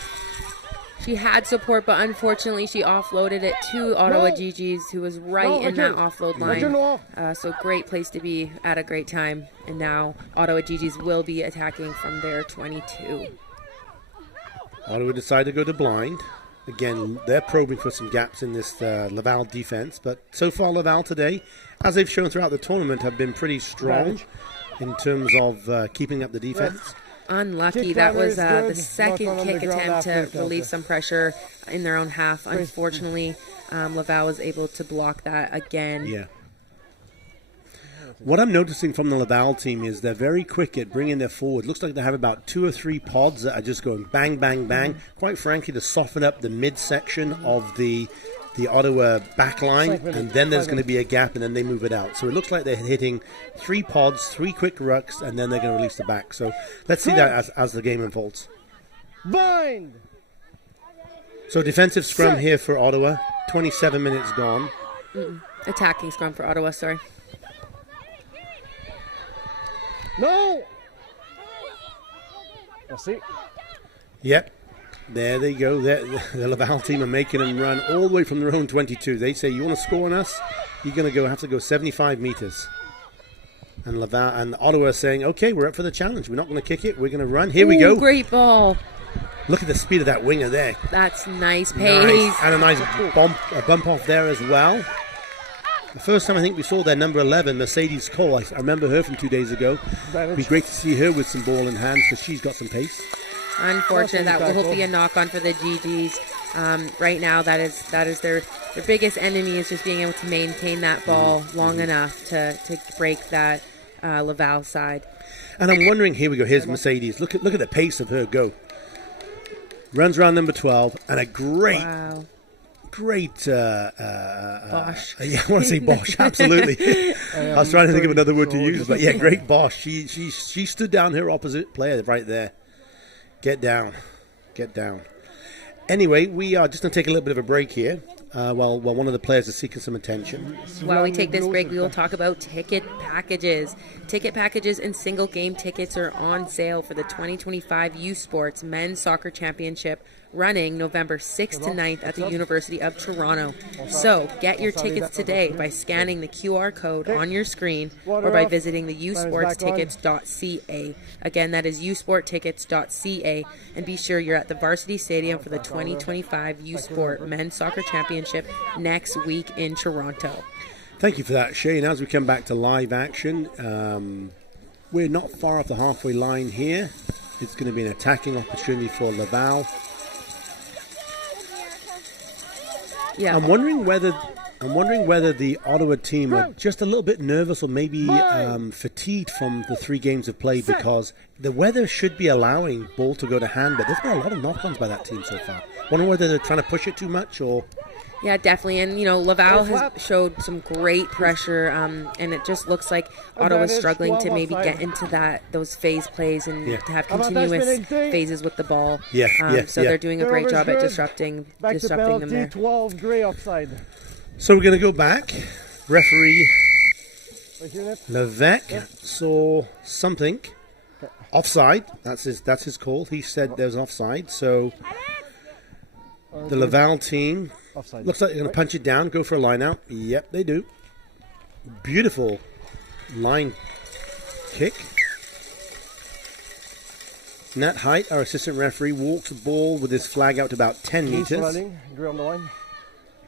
She had support, but unfortunately she offloaded it to Ottawa Gee-Gees, who was right in that offload line. So great place to be at a great time. And now Ottawa Gee-Gees will be attacking from their 22. Ottawa decided to go to blind. Again, they're probing for some gaps in this Laval defense. But so far, Laval today, as they've shown throughout the tournament, have been pretty strong in terms of keeping up the defense. Unlucky. That was the second kick attempt to relieve some pressure in their own half. Unfortunately, Laval was able to block that again. Yeah. What I'm noticing from the Laval team is they're very quick at bringing their forward. Looks like they have about 2 or 3 pods that are just going bang, bang, bang. Quite frankly, to soften up the midsection of the Ottawa back line, and then there's going to be a gap, and then they move it out. So it looks like they're hitting 3 pods, 3 quick rucks, and then they're going to release the back. So let's see that as the game unfolds. Bind! So defensive scrum here for Ottawa. 27 minutes gone. Attacking scrum for Ottawa, sorry. No! Merci. Yep. There they go. The Laval team are making them run all the way from their own 22. They say, you want to score on us? You're going to have to go 75 meters. And Laval and Ottawa are saying, okay, we're up for the challenge. We're not going to kick it. We're going to run. Here we go. Great ball. Look at the speed of that winger there. That's nice pace. Nice. And a nice bump off there as well. The first time I think we saw their number 11, Mercedes Cole. I remember her from 2 days ago. It'd be great to see her with some ball in hand because she's got some pace. Unfortunate. That will be a knock-on for the Gee-Gees. Right now, that is their biggest enemy is just being able to maintain that ball long enough to break that Laval side. And I'm wondering, here we go, here's Mercedes. Look at the pace of her go. Runs around number 12, and a great Bosch. Yeah, I want to say Bosch, absolutely. I was trying to think of another word to use, but yeah, great Bosch. She stood down her opposite player right there. Get down. Anyway, we are just going to take a little bit of a break here while one of the players is seeking some attention. While we take this break, we will talk about ticket packages. Ticket packages and single game tickets are on sale for the 2025 U Sports Men's Soccer Championship running November 6th to 9th at the University of Toronto. So get your tickets today by scanning the QR code on your screen or by visiting the usportstickets.ca. Again, that is usporttickets.ca, and be sure you're at the Varsity Stadium for the 2025 U Sport Men's Soccer Championship next week in Toronto. Thank you for that, Shane. As we come back to live action, We're not far off the halfway line here. It's going to be an attacking opportunity for Laval. Yeah. I'm wondering whether the Ottawa team are just a little bit nervous or maybe fatigued from the 3 games of play, because the weather should be allowing ball to go to hand, but there's been a lot of knock-ons by that team so far. Wondering whether they're trying to push it too much or... Yeah, definitely. And, Laval has showed some great pressure, and it just looks like Ottawa's struggling to maybe get into those phase plays and to have continuous phases with the ball. So they're doing a great job at disrupting them there. 12 gray offside. So we're going to go back. Referee Levesque saw something. Offside. That's his call. He said there's offside. So the Laval team Offside. looks like they're going to punch it down, go for a line out. Yep, they do. Beautiful line kick. Nat Height, our assistant referee, walks the ball with his flag out to about 10 meters. Running, gray on the line.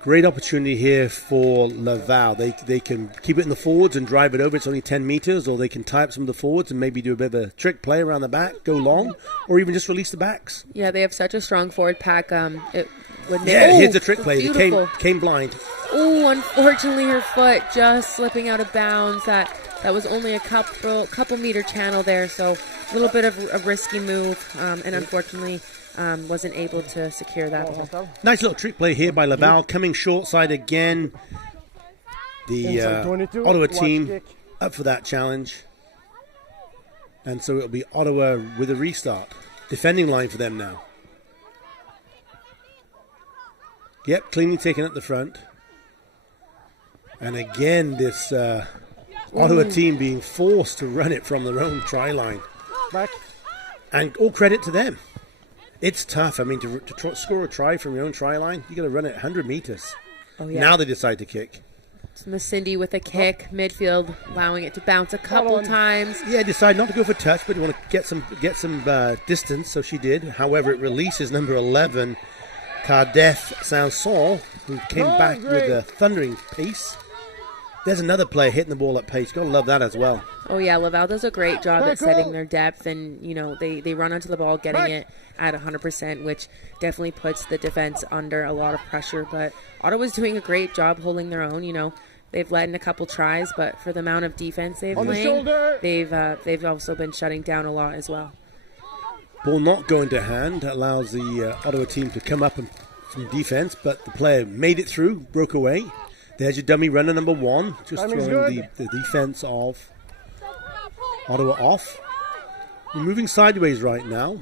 Great opportunity here for Laval. They can keep it in the forwards and drive it over. It's only 10 meters, or they can tie up some of the forwards and maybe do a bit of a trick play around the back, go long, or even just release the backs. Yeah, they have such a strong forward pack. Here's the trick play. They came blind. Oh, unfortunately, her foot just slipping out of bounds. That was only a couple meter channel there, so a little bit of a risky move, and unfortunately wasn't able to secure that ball. Nice little trick play here by Laval, coming short side again. The Ottawa team up for that challenge. And so it'll be Ottawa with a restart. Defending line for them now. Yep, cleanly taken at the front. And again, this Ottawa team being forced to run it from their own try line. Back. And all credit to them. It's tough. I mean, to score a try from your own try line, you got to run it 100 meters. Oh, yeah. Now they decide to kick. It's Cindy with a kick, midfield, allowing it to bounce a couple times. Yeah, decide not to go for touch, but you want to get some distance, so she did. However, it releases number 11, Tardef Sanson, who came back with a thundering pace. There's another player hitting the ball at pace. Got to love that as well. Oh, yeah, Laval does a great job at setting their depth, and, they run onto the ball, getting it at 100%, which definitely puts the defense under a lot of pressure. But Ottawa's doing a great job holding their own. They've let in a couple tries, but for the amount of defense they've played, they've also been shutting down a lot as well. Ball not going to hand allows the Ottawa team to come up from defense, but the player made it through, broke away. There's your dummy runner, number 1, just throwing the defense of Ottawa off. We're moving sideways right now.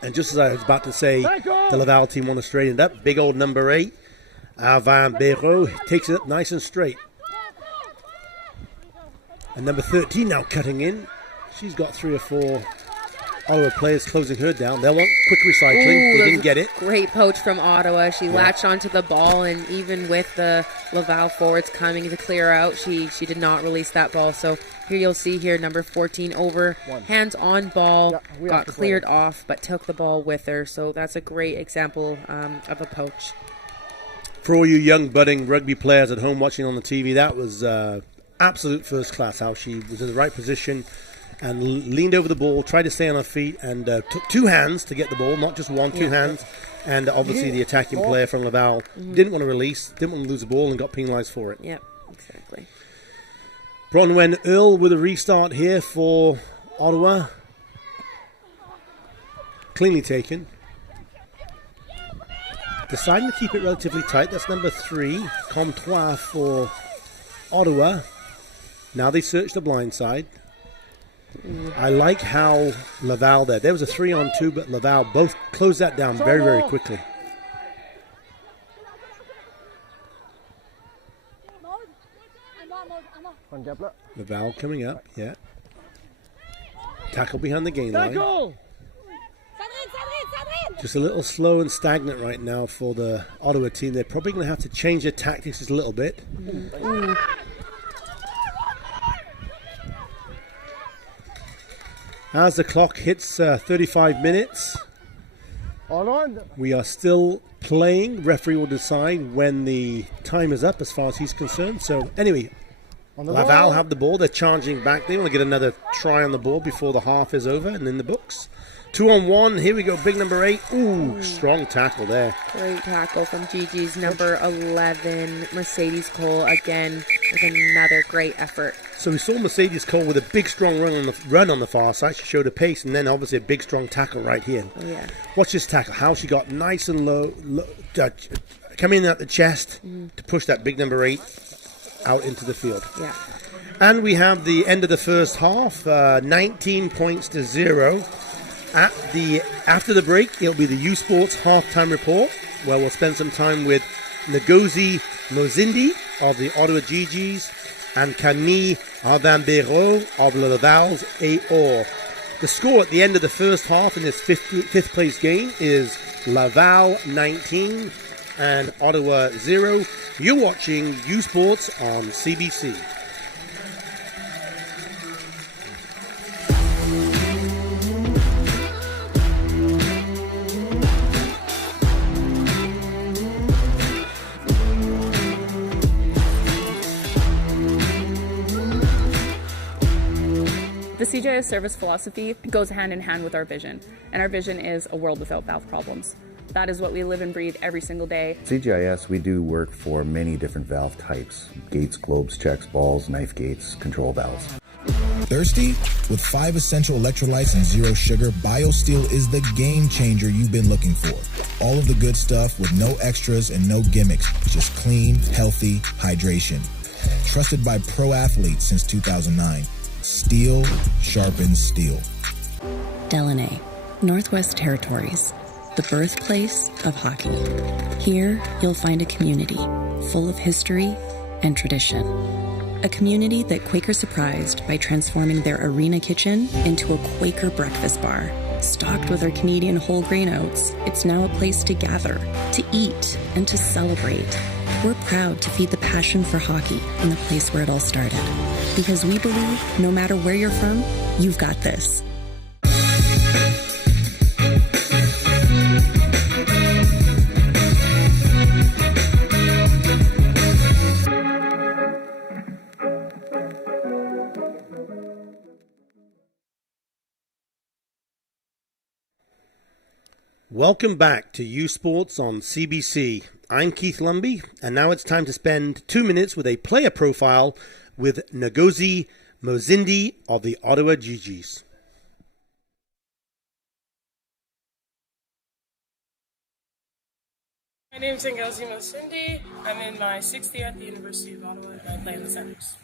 And just as I was about to say, the Laval team want to straighten it up. Big old number 8, Arvan Béraud, takes it up nice and straight. And number 13 now cutting in. She's got 3 or 4 Ottawa players closing her down. They'll want quick recycling. They didn't get it. Great poach from Ottawa. She latched onto the ball, and even with the Laval forwards coming to clear out, she did not release that ball. So here you'll see number 14 over, hands on ball, got cleared off, but took the ball with her. So that's a great example of a poach. For all you young budding rugby players at home watching on the TV, that was absolute first class. How she was in the right position and leaned over the ball, tried to stay on her feet, and took 2 hands to get the ball, not just 1, 2 hands. And obviously the attacking player from Laval didn't want to release, didn't want to lose the ball, and got penalised for it. Yep, exactly. Bronwyn Earl with a restart here for Ottawa. Cleanly taken. Deciding to keep it relatively tight. That's number 3, Comtois for Ottawa. Now they search the blind side. I like how Laval there was a 3-on-2, but Laval both closed that down very, very quickly. Laval coming up, yeah. Tackle behind the gain line. Just a little slow and stagnant right now for the Ottawa team. They're probably going to have to change their tactics just a little bit. As the clock hits 35 minutes, we are still playing. Referee will decide when the time is up as far as he's concerned. So anyway, On the Laval ball. have the ball. They're charging back. They want to get another try on the ball before the half is over and in the books. 2-on-1. Here we go. Big number 8. Ooh, strong tackle there. Great tackle from Gee-Gees. Number 11, Mercedes Cole, again with another great effort. So we saw Mercedes Cole with a big, strong run on the far side. She showed a pace, and then obviously a big, strong tackle right here. Oh, yeah. Watch this tackle. How she got nice and low coming in at the chest to push that big number 8 out into the field. Yeah. And we have the end of the first half, 19 points to 0. After the break, it'll be the U Sports halftime report, where we'll spend some time with Ngozi Mozindi of the Ottawa Gee-Gees and Camille Arvambero of Laval's AOR. The score at the end of the first half in this fifth place game is Laval 19 and Ottawa 0. You're watching U Sports on CBC. The CJS service philosophy goes hand in hand with our vision, and our vision is a world without valve problems. That is what we live and breathe every single day. CGIS, we do work for many different valve types: gates, globes, checks, balls, knife gates, control valves. Thirsty? With 5 essential electrolytes and 0 sugar, BioSteel is the game changer you've been looking for. All of the good stuff with no extras and no gimmicks, just clean, healthy hydration. Trusted by pro athletes since 2009. Steel sharpens steel. Delaney, Northwest Territories, the birthplace of hockey. Here, you'll find a community full of history and tradition. A community that Quaker surprised by transforming their arena kitchen into a Quaker breakfast bar. Stocked with our Canadian whole grain oats, it's now a place to gather, to eat, and to celebrate. We're proud to feed the passion for hockey in the place where it all started. Because we believe, no matter where you're from, you've got this. Welcome back to U Sports on CBC. I'm Keith Lumby, and now it's time to spend 2 minutes with a player profile with Ngozi Mozindi of the Ottawa Gee-Gees. My name is Ngozi Mozindi. I'm in my 6th year at the University of Ottawa, and I play in the centers.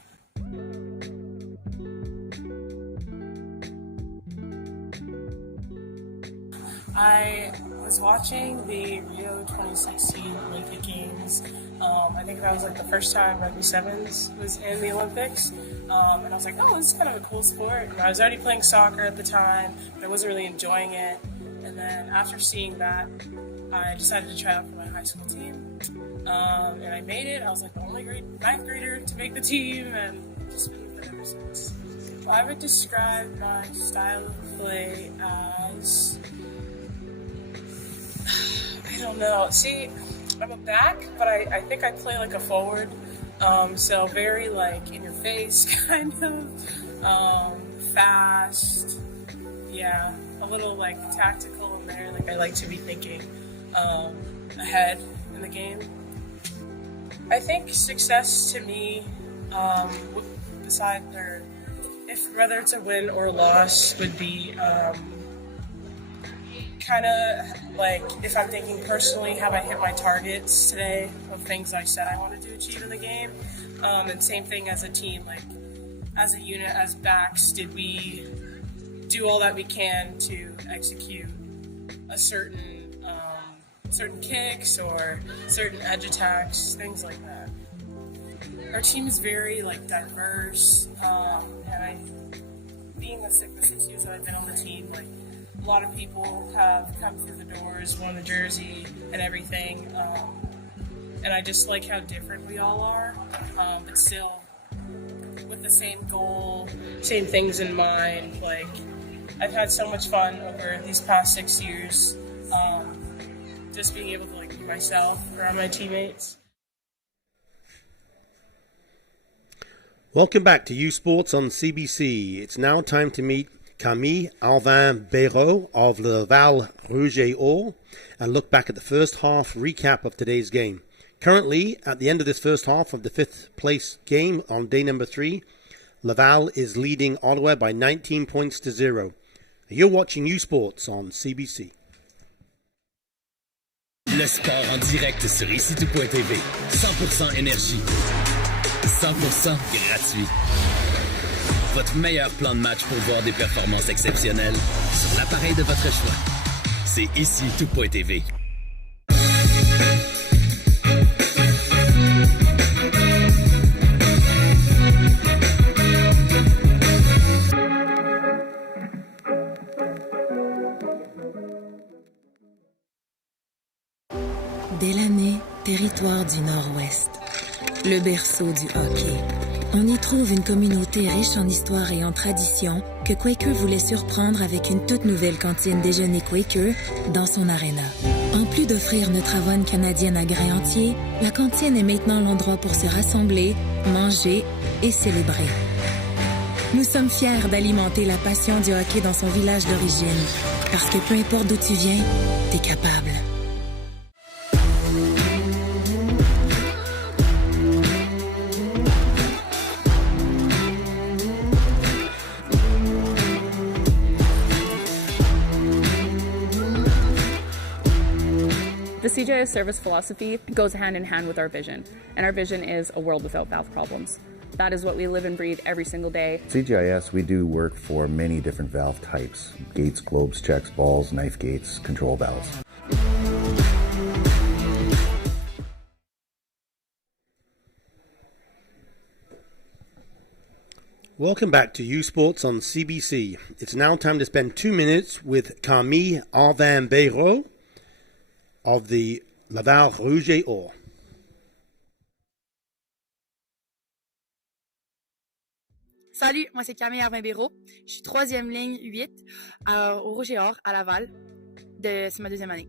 I was watching the Rio 2016 Olympic Games. I think that was like the first time Rugby Sevens was in the Olympics. And I was like, oh, this is kind of a cool sport. And I was already playing soccer at the time, but I wasn't really enjoying it. And then after seeing that, I decided to try out for my high school team. And I made it. I was like the only 9th grader to make the team, and just been with it ever since. Well, I would describe my style of play as... I don't know. See, I'm a back, but I think I play like a forward. So very like in your face kind of. Fast. Yeah. A little like tactical in there. Like I like to be thinking ahead in the game. I think success to me, beside their, whether it's a win or a loss, would be kind of like if I'm thinking personally, have I hit my targets today of things I said I wanted to achieve in the game? And same thing as a team, like as a unit, as backs, did we do all that we can to execute a certain kicks or certain edge attacks, things like that. Our team is very like diverse, and being the 6 years that I've been on the team, like a lot of people have come through the doors, won a jersey and everything, and I just like how different we all are, but still with the same goal, same things in mind. Like I've had so much fun over these past 6 years, just being able to like be myself around my teammates. Welcome back to U Sports on CBC. It's now time to meet Camille Alvin Béraud of Laval Rouge and look back at the first half recap of today's game. Currently, at the end of this first half of the 5th place game on day number 3, Laval is leading Ottawa by 19 points to 0. You're watching U Sports on CBC. Le sport en direct sur ici-tout.tv. 100% énergie. 100% gratuit. Votre meilleur plan de match pour voir des performances exceptionnelles sur l'appareil de votre choix. C'est ici-tout.tv. Delaney, territoire du Nord-Ouest. Le berceau du hockey. On y trouve une communauté riche en histoire et en tradition que Quaker voulait surprendre avec une toute nouvelle cantine déjeuner Quaker dans son aréna. En plus d'offrir notre avoine canadienne à grains entiers, la cantine est maintenant l'endroit pour se rassembler, manger et célébrer. Nous sommes fiers d'alimenter la passion du hockey dans son village d'origine, parce que peu importe d'où tu viens, t'es capable. The CJS service philosophy goes hand in hand with our vision, and our vision is a world without valve problems. That is what we live and breathe every single day. CGIS, we do work for many different valve types: gates, globes, checks, balls, knife gates, control valves. Welcome back to U Sports on CBC. It's now time to spend 2 minutes with Camille Alvin Béraud of the Laval Rouge et Or. Salut, moi c'est Camille Arvin Béraud. Je suis 3e ligne 8 au Rouge et Or à Laval. C'est ma 2e année.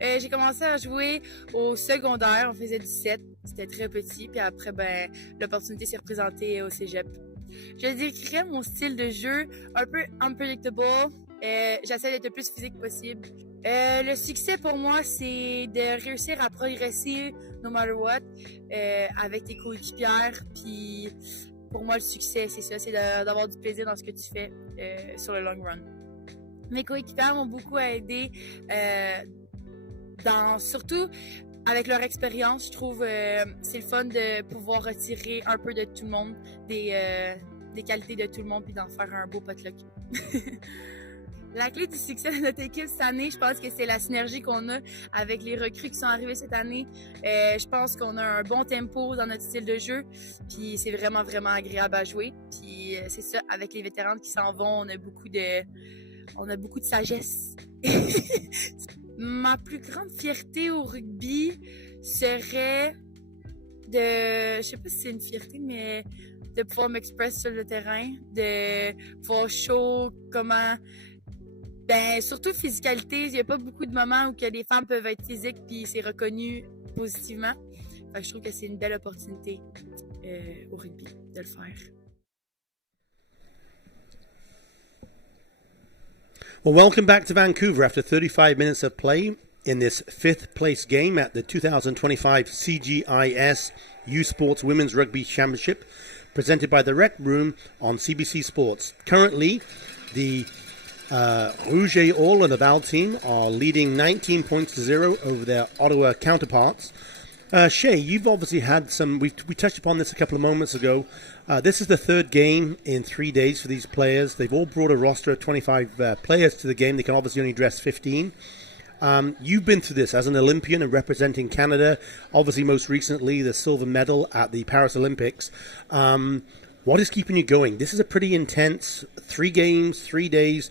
J'ai commencé à jouer au secondaire, on faisait du 7, c'était très petit, puis après l'opportunité s'est représentée au cégep. Je décrirais mon style de jeu un peu unpredictable. J'essaie d'être le plus physique possible. Le succès pour moi, c'est de réussir à progresser no matter what avec tes coéquipières. Puis pour moi, le succès, c'est ça, c'est d'avoir du plaisir dans ce que tu fais sur le long run. Mes coéquipières m'ont beaucoup aidé surtout avec leur expérience. Je trouve c'est le fun de pouvoir retirer un peu de tout le monde, des qualités de tout le monde, puis d'en faire un beau potluck. La clé du succès de notre équipe cette année, je pense que c'est la synergie qu'on a avec les recrues qui sont arrivées cette année. Je pense qu'on a un bon tempo dans notre style de jeu, puis c'est vraiment, vraiment agréable à jouer. Puis c'est ça, avec les vétérans qui s'en vont, on a beaucoup de sagesse. Ma plus grande fierté au rugby serait je sais pas si c'est une fierté, mais de pouvoir m'exprimer sur le terrain, de pouvoir show comment, surtout physicalité. Il n'y a pas beaucoup de moments où que les femmes peuvent être physiques puis c'est reconnu positivement. Fait que je trouve que c'est une belle opportunité au rugby de le faire. Well, welcome back to Vancouver after 35 minutes of play in this 5th place game at the 2025 CGIS U Sports Women's Rugby Championship, presented by the Rec Room on CBC Sports. Currently, the Rouge et Or and Laval team are leading 19 points to 0 over their Ottawa counterparts. Shay, you've obviously had we touched upon this a couple of moments ago. This is the third game in 3 days for these players. They've all brought a roster of 25 players to the game. They can obviously only dress 15. You've been through this as an Olympian and representing Canada, obviously most recently the silver medal at the Paris Olympics. What is keeping you going? This is a pretty intense 3 games, 3 days.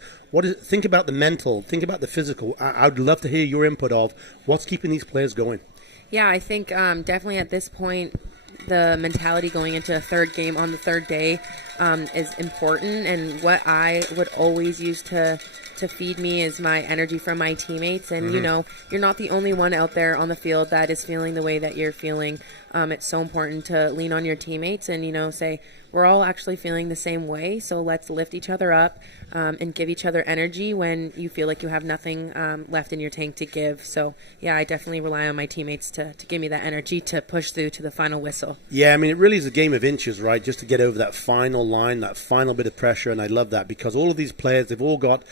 Think about the mental, think about the physical. I would love to hear your input of what's keeping these players going. Yeah, I think definitely at this point, the mentality going into a third game on the third day is important. And what I would always use to feed me is my energy from my teammates. And, you know, you're not the only one out there on the field that is feeling the way that you're feeling. It's so important to lean on your teammates and, you know, say, we're all actually feeling the same way, so let's lift each other up and give each other energy when you feel like you have nothing left in your tank to give. So, yeah, I definitely rely on my teammates to give me that energy to push through to the final whistle. Yeah, I mean, it really is a game of inches, right, just to get over that final line, that final bit of pressure, and I love that because all of these players, they've all got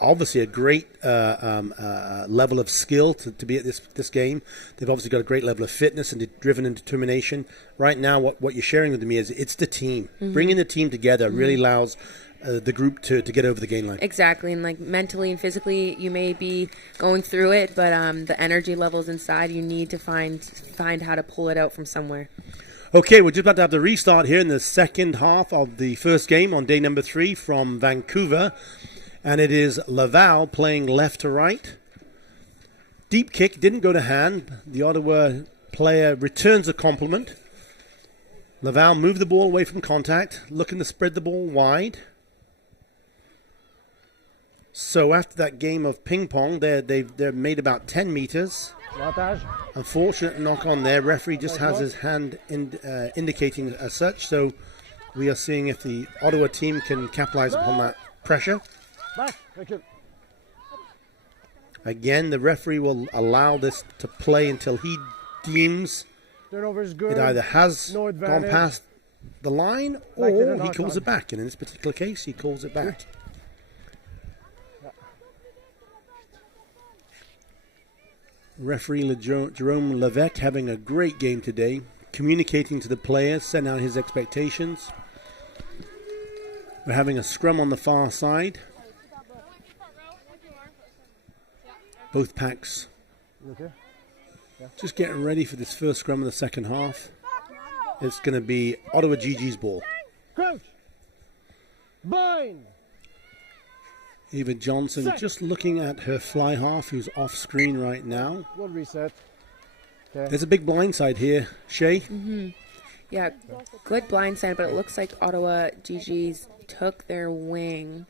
obviously a great level of skill to be at this game. They've obviously got a great level of fitness and driven and determination. Right now, what you're sharing with me is it's the team. Bringing the team together really allows the group to get over the gain line. Exactly, and like mentally and physically, you may be going through it, but the energy levels inside, you need to find how to pull it out from somewhere. Okay, we're just about to have the restart here in the second half of the first game on day number 3 from Vancouver. And it is Laval playing left to right. Deep kick, didn't go to hand. The Ottawa player returns a compliment. Laval moved the ball away from contact, looking to spread the ball wide. So after that game of ping pong, they're made about 10 meters. Unfortunate knock on there. Referee just has his hand indicating as such. So we are seeing if the Ottawa team can capitalize upon that pressure. Again, the referee will allow this to play until he deems it either has gone past the line or he calls it back. And in this particular case, he calls it back. Referee Jerome Levesque having a great game today, communicating to the players, setting out his expectations. We're having a scrum on the far side. Both packs just getting ready for this first scrum of the second half. It's going to be Ottawa Gee-Gees ball. Crouch. Bind. Eva Johnson just looking at her fly half who's off screen right now. We'll reset. Okay. There's a big blindside here, Shay. Yeah, good blindside, but it looks like Ottawa Gee-Gees took their wing.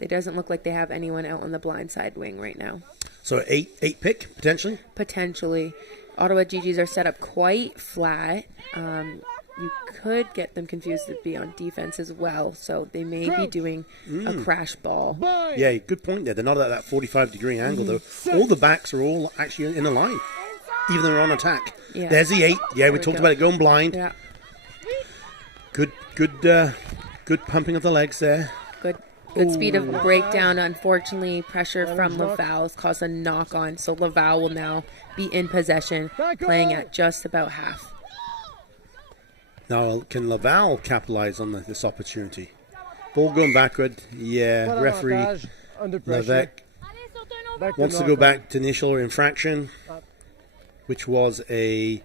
It doesn't look like they have anyone out on the blindside wing right now. So eight pick, potentially? Potentially. Ottawa Gee-Gees are set up quite flat. You could get them confused to be on defense as well, so they may be doing a crash ball. Yeah, good point there. They're not at that 45-degree angle, though. All the backs are all actually in a line, even though they're on attack. Yeah. There's the 8. Yeah, we talked about it going blind. Yeah. Good pumping of the legs there. Good speed of breakdown. Unfortunately, pressure from Laval has caused a knock-on, so Laval will now be in possession, playing at just about half. Now, can Laval capitalize on this opportunity? Ball going backward. Yeah, referee Levesque wants to go back to initial infraction, which was a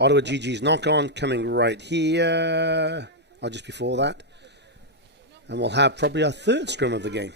Ottawa Gee-Gees knock-on coming right here, or just before that. And we'll have probably our third scrum of the game.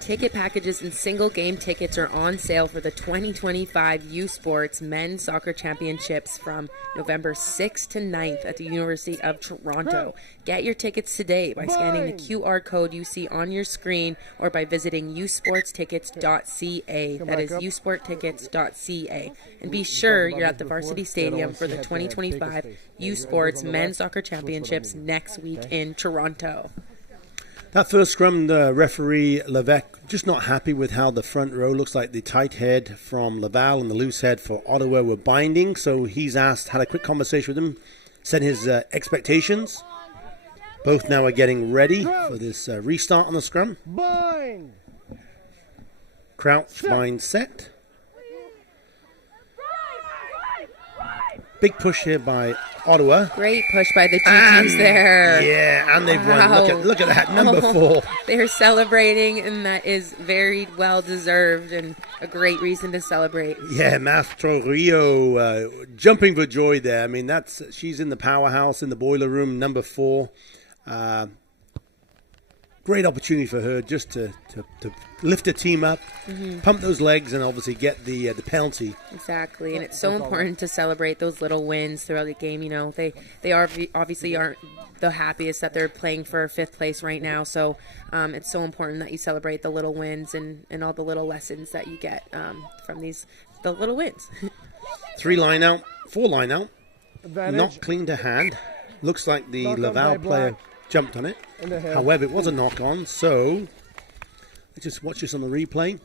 Ticket packages and single game tickets are on sale for the 2025 U Sports Men's Soccer Championships from November 6th to 9th at the University of Toronto. Get your tickets today by scanning the QR code you see on your screen or by visiting usportstickets.ca. That is usporttickets.ca. And be sure you're at the Varsity Stadium for the 2025 U Sports Men's Soccer Championships next week in Toronto. That first scrum, the referee Levesque just not happy with how the front row looks like the tight head from Laval and the loose head for Ottawa were binding. So he's had a quick conversation with them, set his expectations. Both now are getting ready for this restart on the scrum. Bind. Crouch, bind, set. Big push here by Ottawa. Great push by the Gee-Gees there. Yeah, and they've won. Look at that, number 4. They're celebrating, and that is very well deserved and a great reason to celebrate. Yeah, Mastro Rio jumping for joy there. I mean, she's in the powerhouse in the boiler room, number 4. great opportunity for her just to lift her team up, pump those legs, and obviously get the penalty. Exactly, and it's so important to celebrate those little wins throughout the game. You know, they are obviously aren't the happiest that they're playing for 5th place right now, so it's so important that you celebrate the little wins and all the little lessons that you get from the little wins. 3 line out, 4 line out, Advantage. not clean to hand. Looks like the Knock on Laval by player Black. jumped on it. In the head. However, it was a knock on, so let's just watch this on the replay.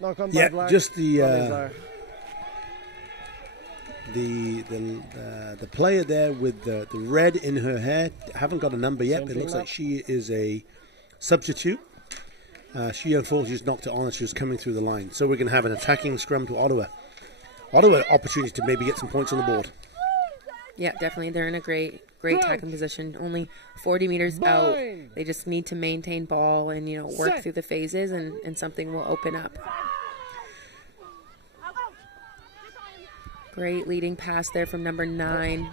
Knock on Yeah, by Black. just On his the player there with the red in her hair. Haven't got a number yet, but it looks like she is a substitute. She unfortunately just knocked it on as she was coming through the line. So we're going to have an attacking scrum to Ottawa. Ottawa opportunity to maybe get some points on the board. Yeah, definitely. They're in a great attacking position. Only 40 meters out. They just need to maintain ball and, work through the phases, and something will open up. Great leading pass there from number 9.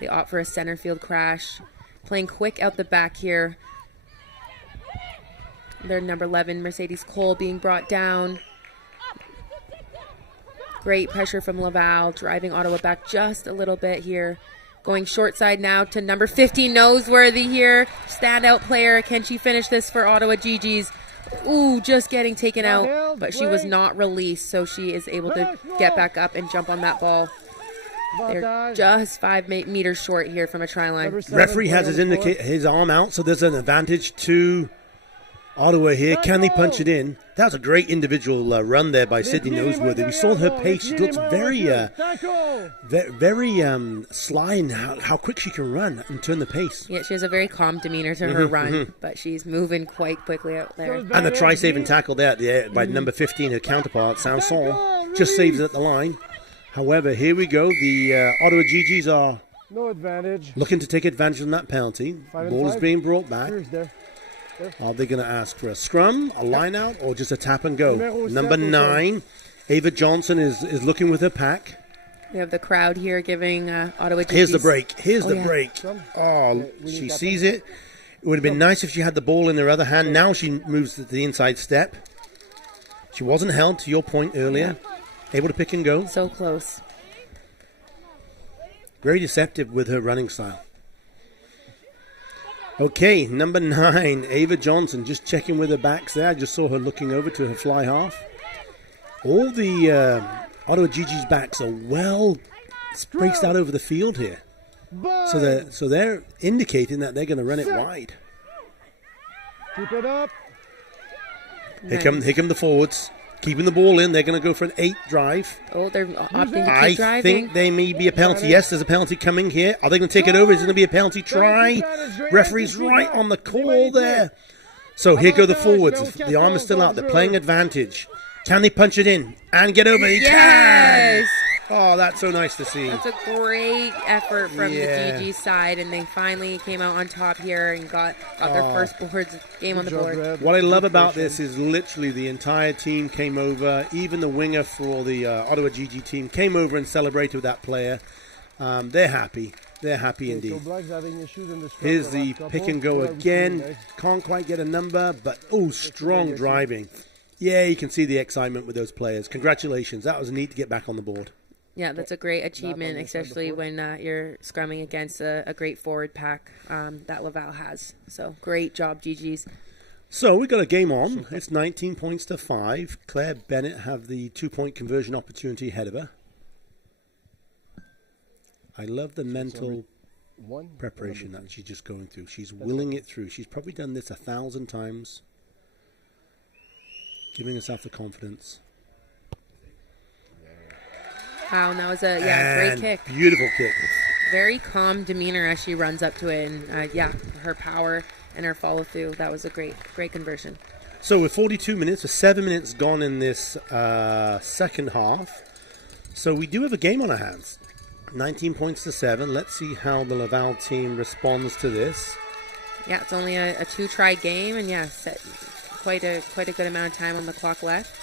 They opt for a center field crash. Playing quick out the back here. Their number 11, Mercedes Cole, being brought down. Great pressure from Laval, driving Ottawa back just a little bit here. Going short side now to number 15, Noseworthy here. Standout player. Can she finish this for Ottawa Gee-Gees? Ooh, just getting taken out, but she was not released, so she is able to get back up and jump on that ball. They're just 5 meters short here from a try line. Referee has his arm out, so there's an advantage to Ottawa here. Can they punch it in? That was a great individual run there by Sydney Noseworthy. We saw her pace. She looks very sly in how quick she can run and turn the pace. Yeah, she has a very calm demeanor to her run, but she's moving quite quickly out there. And the try-saving tackle there by number 15, her counterpart, Sanson, just saves it at the line. However, here we go. The Ottawa Gee-Gees are no advantage. Looking to take advantage of that penalty. Ball is being brought back. Are they going to ask for a scrum, a line out, or just a tap and go? Number 9, Ava Johnson is looking with her pack. We have the crowd here giving Ottawa Gee-Gees. Here's the break. Here's the break. Oh, she sees it. It would have been nice if she had the ball in her other hand. Now she moves to the inside step. She wasn't held, to your point earlier. Able to pick and go. So close. Very deceptive with her running style. Okay, number 9, Ava Johnson, just checking with her backs there. I just saw her looking over to her fly half. All the Ottawa Gee-Gees backs are well spaced out over the field here. So they're indicating that they're going to run it wide. Keep it up. Here come the forwards. Keeping the ball in. They're going to go for an 8 drive. Oh, they're opting to keep driving. I think they may be a penalty. Yes, there's a penalty coming here. Are they going to take it over? Is it going to be a penalty try? Referee's right on the call there. So here go the forwards. The arm is still out. They're playing advantage. Can they punch it in and get over? They can! Oh, that's so nice to see. That's a great effort from the Gee-Gees side, and they finally came out on top here and got their first game on the board. What I love about this is literally the entire team came over. Even the winger for the Ottawa Gee-Gees team came over and celebrated with that player. They're happy. They're happy indeed. Here's the pick and go again. Can't quite get a number, but strong driving. Yeah, you can see the excitement with those players. Congratulations. That was neat to get back on the board. Yeah, that's a great achievement, especially when you're scrumming against a great forward pack that Laval has. So great job, Gee-Gees. So we got a game on. It's 19 points to 5. Claire Bennett have the 2-point conversion opportunity ahead of her. I love the mental preparation that she's just going through. She's willing it through. She's probably done this 1,000 times. Giving herself the confidence. Wow, that was a great kick. Beautiful kick. Very calm demeanor as she runs up to it, and her power and her follow through. That was a great conversion. So with 42 minutes, or 7 minutes gone in this second half, so we do have a game on our hands. 19 points to 7. Let's see how the Laval team responds to this. Yeah, it's only a 2-try game, and quite a good amount of time on the clock left.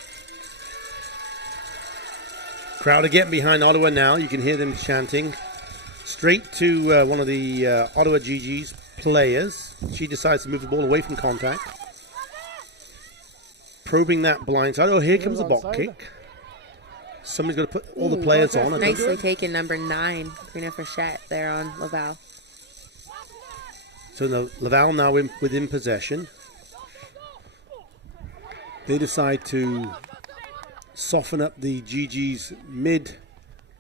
Crowd are getting behind Ottawa now. You can hear them chanting. Straight to one of the Ottawa Gee-Gees players. She decides to move the ball away from contact. Probing that blind side. Oh, here comes the bot kick. Somebody's got to put all the players on. Nicely taken, number 9, Karina Frechette there on Laval. So Laval now within possession. They decide to soften up the Gee-Gees mid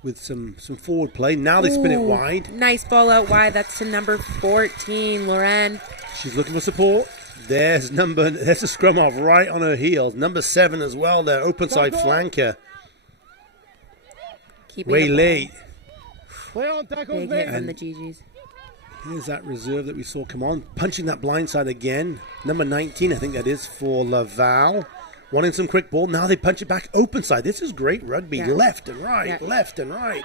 with some forward play. Now they spin it wide. Nice ball out wide. That's to number 14, Lorraine. She's looking for support. There's a scrum half right on her heels. Number 7 as well there, open side flanker. Way late. Big hit from the Gee-Gees. Here's that reserve that we saw come on. Punching that blind side again. Number 19, I think that is for Laval. Wanting some quick ball. Now they punch it back open side. This is great rugby. Yeah. Left and right, left and right.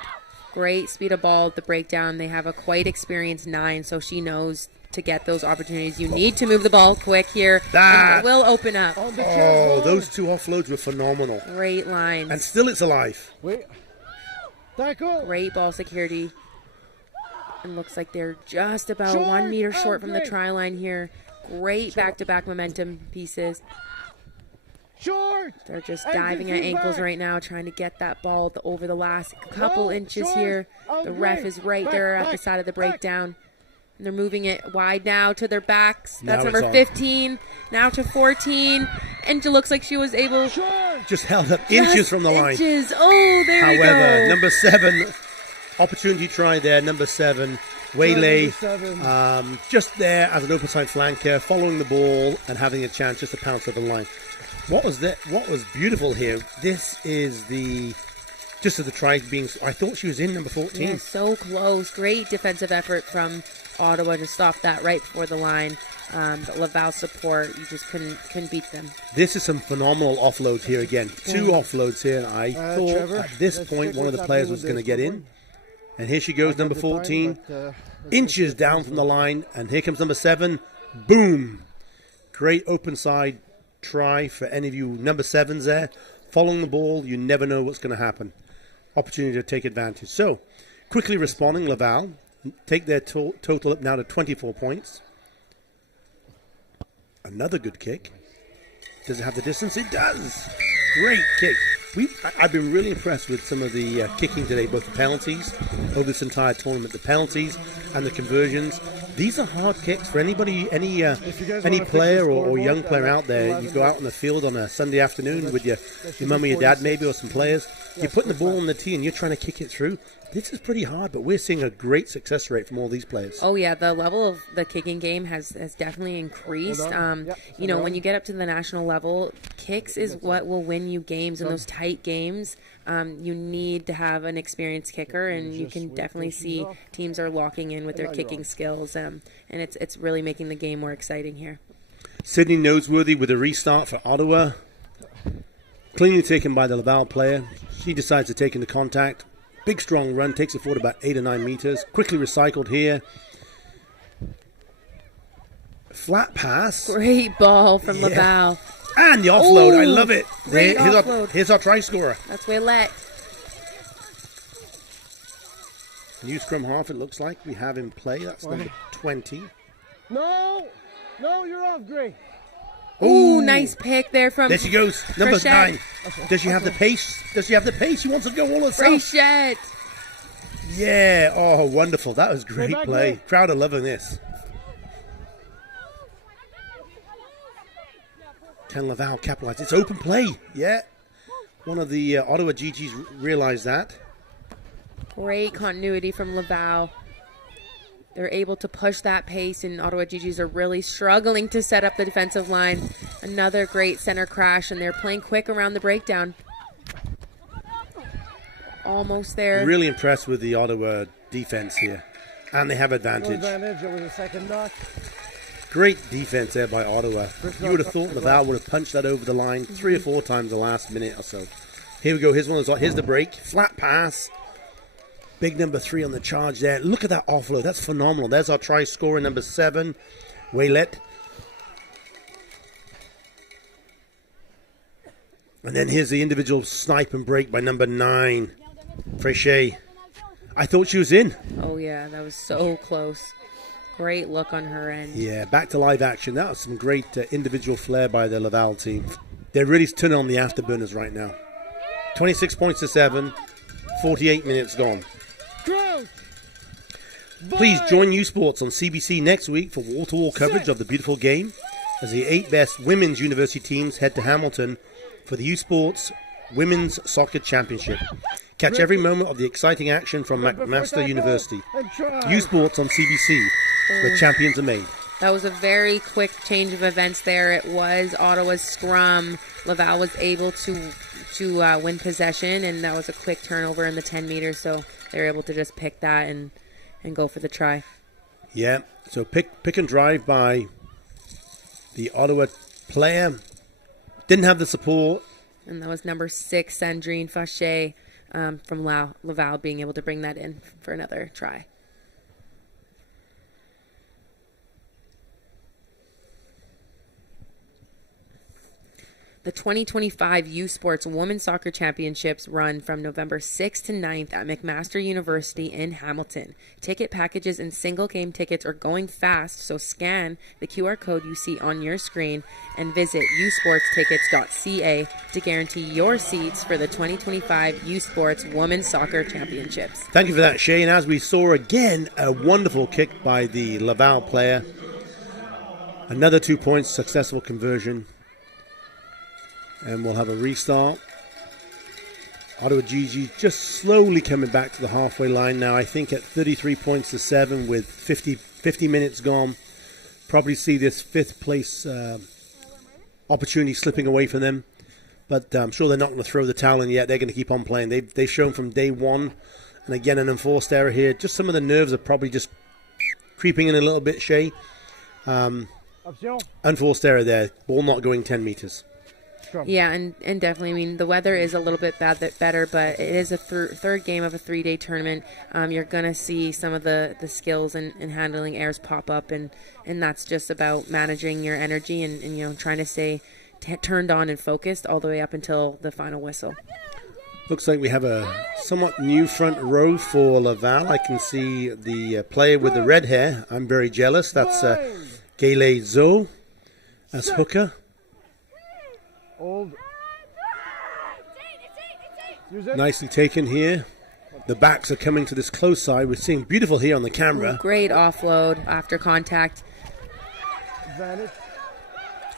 Great speed of ball at the breakdown. They have a quite experienced 9, so she knows to get those opportunities. You need to move the ball quick here. That will open up. Oh, those 2 offloads were phenomenal. Great lines. And still it's alive. Great ball security. And looks like they're just about 1 meter short from the try line here. Great back-to-back momentum pieces. They're just diving at ankles right now, trying to get that ball over the last couple inches here. The ref is right there at the side of the breakdown. And they're moving it wide now to their backs. That's number 15. Now to 14. And it looks like she was able... Just held up inches from the line. Oh, there we go. However, number 7, opportunity try there. Number 7, waylay. Just there as an open side flanker, following the ball and having a chance just to pounce over the line. What was beautiful here? This is just as the try being... I thought she was in number 14. Yeah, so close. Great defensive effort from Ottawa to stop that right before the line. But Laval support, you just couldn't beat them. This is some phenomenal offloads here again. 2 offloads here, and I thought Trevor, at this point one of the players was going to get in. And here she goes, number 14. Inches down from the line, and here comes number 7. Boom! Great open side try for any of you number 7s there. Following the ball, you never know what's going to happen. Opportunity to take advantage. So, quickly responding, Laval take their total up now to 24 points. Another good kick. Does it have the distance? It does. Great kick. I've been really impressed with some of the kicking today, both the penalties over this entire tournament, the penalties and the conversions. These are hard kicks for anybody, any player or young player out there. You go out on the field on a Sunday afternoon with your mum or your dad maybe, or some players. You're putting the ball on the tee and you're trying to kick it through. This is pretty hard, but we're seeing a great success rate from all these players. Oh, yeah, the level of the kicking game has definitely increased. When you get up to the national level, kicks is what will win you games. In those tight games, you need to have an experienced kicker, and you can definitely see teams are locking in with their kicking skills, and it's really making the game more exciting here. Sydney Noseworthy with a restart for Ottawa. Cleanly taken by the Laval player. She decides to take into contact. Big strong run, takes it forward about 8 or 9 meters. Quickly recycled here. Flat pass. Great ball from Laval. And the offload, I love it. Here's our try scorer. That's Ouellette. New scrum half, it looks like we have in play. That's number 20. No, you're off, Gray. Ooh, nice pick there from... There she goes, number Frechette. 9. Does she have the pace? She wants to go all herself. Frechette. Yeah, oh, wonderful. That was great play. Crowd are loving this. Can Laval capitalize? It's open play. Yeah. One of the Ottawa Gee-Gees realized that. Great continuity from Laval. They're able to push that pace, and Ottawa Gee-Gees are really struggling to set up the defensive line. Another great center crash, and they're playing quick around the breakdown. Almost there. Really impressed with the Ottawa defense here. And they have advantage. Over the second knock. Great defense there by Ottawa. You would have thought Laval would have punched that over the line 3 or 4 times the last minute or so. Here we go. Here's the break. Flat pass. Big number 3 on the charge there. Look at that offload. That's phenomenal. There's our try scorer, number 7, Ouellette. And then here's the individual snipe and break by number 9, Frechette. I thought she was in. Oh, yeah. That was so close. Great look on her end. Yeah, back to live action. That was some great individual flair by the Laval team. They're really turning on the afterburners right now. 26 points to 7, 48 minutes gone. Please join U Sports on CBC next week for wall-to-wall coverage of the beautiful game as the 8 best women's university teams head to Hamilton for the U Sports Women's Soccer Championship. Catch every moment of the exciting action from McMaster University. U Sports on CBC, where champions are made. That was a very quick change of events there. It was Ottawa's scrum. Laval was able to win possession, and that was a quick turnover in the 10 meters, so they were able to just pick that and go for the try. Yeah, so pick and drive by the Ottawa player. Didn't have the support. And that was number 6, Sandrine Fauché from Laval being able to bring that in for another try. The 2025 U Sports Women's Soccer Championships run from November 6th to 9th at McMaster University in Hamilton. Ticket packages and single game tickets are going fast, so scan the QR code you see on your screen and visit usportstickets.ca to guarantee your seats for the 2025 U Sports Women's Soccer Championships. Thank you for that, Shay. And as we saw again, a wonderful kick by the Laval player. Another 2 points, successful conversion. And we'll have a restart. Ottawa Gee-Gees just slowly coming back to the halfway line now. I think at 33 points to 7 with 50 minutes gone. Probably see this 5th place opportunity slipping away from them. But I'm sure they're not going to throw the towel in yet. They're going to keep on playing. They've shown from day one. And again, an enforced error here. Just some of the nerves are probably just creeping in a little bit, Shay. Unforced error there. Ball not going 10 meters. Yeah, and definitely, I mean, the weather is a little bit better, but it is a third game of a 3-day tournament. You're going to see some of the skills and handling errors pop up, and that's just about managing your energy and you know, trying to stay turned on and focused all the way up until the final whistle. Looks like we have a somewhat new front row for Laval. I can see the player with the red hair. I'm very jealous. That's Gayle Zoe as hooker. Nicely taken here. The backs are coming to this close side. We're seeing beautiful here on the camera. Great offload after contact.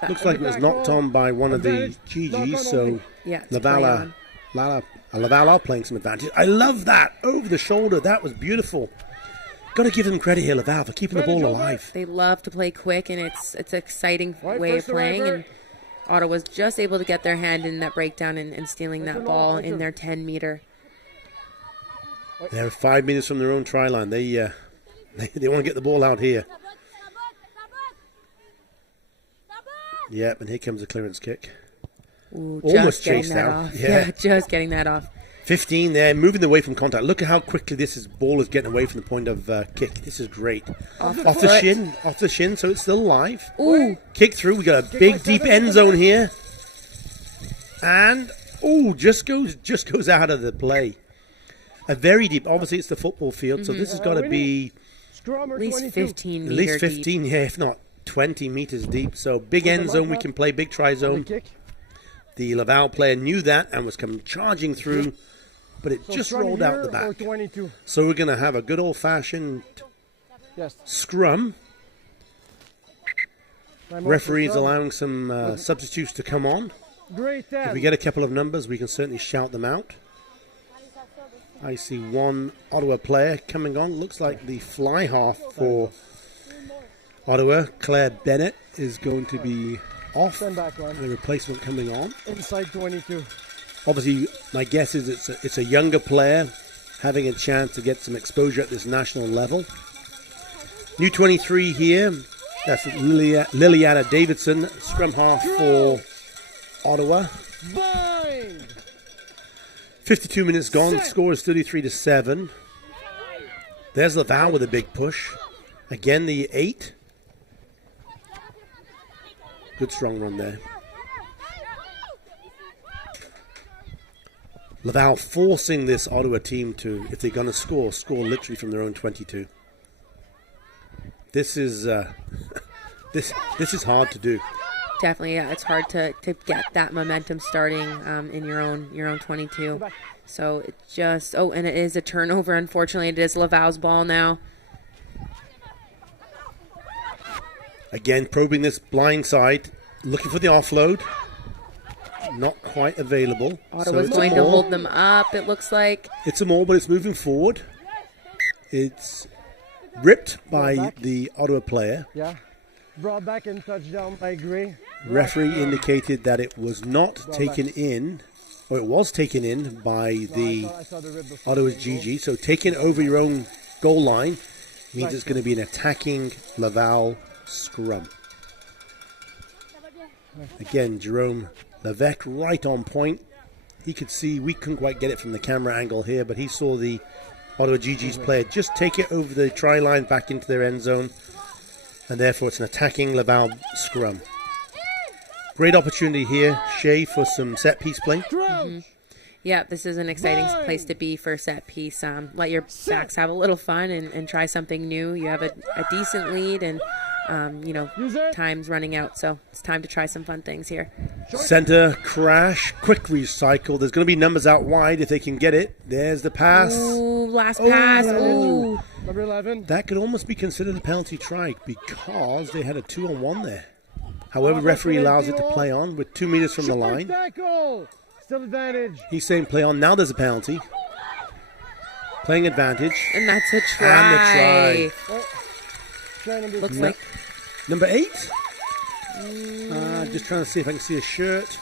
Looks like it was knocked on by one of the Gee-Gees, so yeah, Laval are playing some advantage. I love that. Over the shoulder. That was beautiful. Got to give them credit here, Laval, for keeping the ball alive. They love to play quick, and it's an exciting way of playing. And Ottawa's just able to get their hand in that breakdown and stealing that ball in their 10 meter. They're 5 meters from their own try line. They want to get the ball out here. Yep, and here comes a clearance kick. Ooh, almost chased out. Yeah, just getting that off. 15 there, moving away from contact. Look at how quickly ball is getting away from the point of kick. This is great. Off the shin, so it's still live. Ooh. Kick through. We got a big, deep end zone here. And, just goes out of the play. A very deep, obviously it's the football field, so this has got to be at least 15 meters. At least 15, yeah, if not 20 meters deep. So big end zone, we can play big try zone. The Laval player knew that and was coming charging through, but it just rolled out the back. So we're going to have a good old-fashioned scrum. Referees allowing some substitutes to come on. If we get a couple of numbers, we can certainly shout them out. I see one Ottawa player coming on. Looks like the fly half for Ottawa, Claire Bennett, is going to be off. And a replacement coming on. Inside 22. Obviously, my guess is it's a younger player having a chance to get some exposure at this national level. New 23 here. That's Liliana Davidson, scrum half for Ottawa. 52 minutes gone. The score is 33-7. There's Laval with a big push. Again, the 8. Good strong run there. Laval forcing this Ottawa team to, if they're going to score literally from their own 22. This is this is hard to do. Definitely, yeah. It's hard to get that momentum starting in your own 22. So it just and it is a turnover. Unfortunately, it is Laval's ball now. Again, probing this blind side, looking for the offload. Not quite available. Ottawa's going to hold them up, it looks like. It's a maul, but it's moving forward. It's ripped by the Ottawa player. Yeah. Brought back and touchdown by Gray. Referee indicated that it was not taken in, or it was taken in by the Ottawa Gee-Gees. So taking over your own goal line means it's going to be an attacking Laval scrum. Again, Jerome Levesque right on point. He could see, we couldn't quite get it from the camera angle here, but he saw the Ottawa Gee-Gees player just take it over the try line back into their end zone, and therefore it's an attacking Laval scrum. Great opportunity here, Shea, for some set piece play. Yeah, this is an exciting place to be for set piece. Let your backs have a little fun and try something new. You have a decent lead, and time's running out, so it's time to try some fun things here. Center crash, quick recycle. There's going to be numbers out wide if they can get it. There's the pass. Ooh, last pass. Ooh. Number 11. That could almost be considered a penalty try because they had a 2-on-1 there. However, referee allows it to play on with 2 meters from the line. Tackle. Still advantage. He's saying play on. Now there's a penalty. Playing advantage. And that's a try. And the try. Looks like number 8. Just trying to see if I can see a shirt.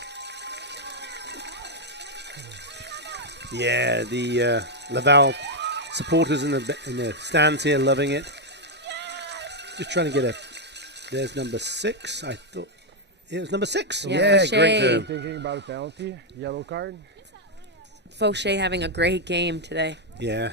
Yeah, the Laval supporters in the stands here loving it. Just trying to get a. There's number 6. I thought it was number 6. Yeah, great. Thinking about a penalty, yellow card. Fauché having a great game today. Yeah.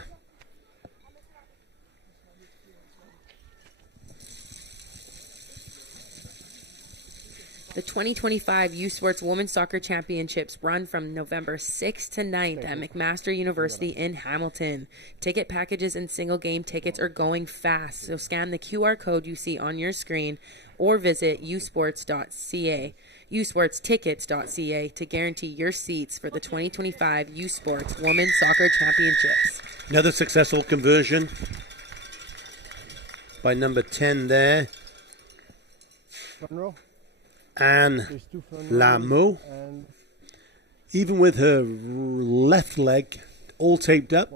The 2025 U Sports Women's Soccer Championships run from November 6th to 9th at McMaster University in Hamilton. Ticket packages and single game tickets are going fast, so scan the QR code you see on your screen or visit usports.ca, usportstickets.ca to guarantee your seats for the 2025 U Sports Women's Soccer Championships. Another successful conversion by number 10 there. Front row. Anne Lameau, even with her left leg all taped up,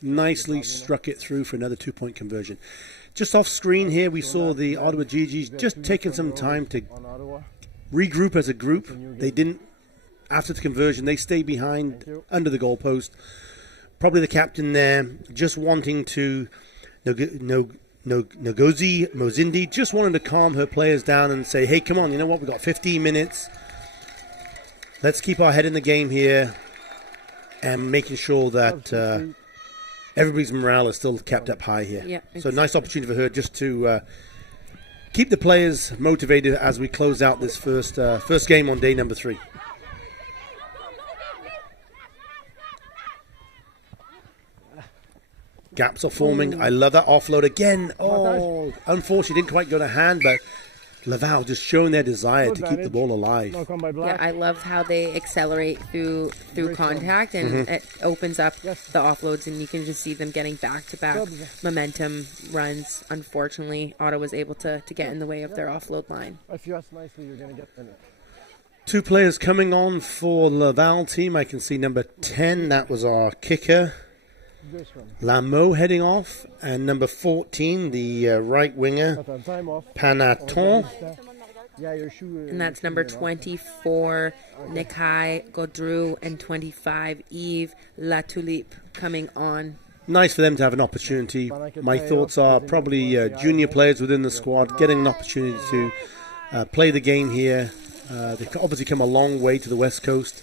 nicely struck it through for another 2-point conversion. Just off screen here, we saw the Ottawa Gee-Gees just taking some time to regroup as a group. They didn't, after the conversion, they stayed behind under the goalpost. Probably the captain there just wanting to Ngozi Mozindi just wanted to calm her players down and say, hey, come on, you know what? We've got 15 minutes. Let's keep our head in the game here and making sure that everybody's morale is still kept up high here. Yeah, so nice opportunity for her just to keep the players motivated as we close out this first game on day number 3. Gaps are forming. I love that offload again. Oh, unfortunately, didn't quite go to hand, but Laval just showing their desire to keep the ball alive. Yeah, I love how they accelerate through contact, and it opens up the offloads, and you can just see them getting back-to-back momentum runs. Unfortunately, Ottawa was able to get in the way of their offload line. If you ask nicely, you're going to get in it. 2 players coming on for Laval team. I can see number 10. That was our kicker. Lameau heading off, and number 14, the right winger, Panaton. And that's number 24, Nikai Godreau, and 25, Yves Latulippe coming on. Nice for them to have an opportunity. My thoughts are probably junior players within the squad getting an opportunity to play the game here. They've obviously come a long way to the West Coast.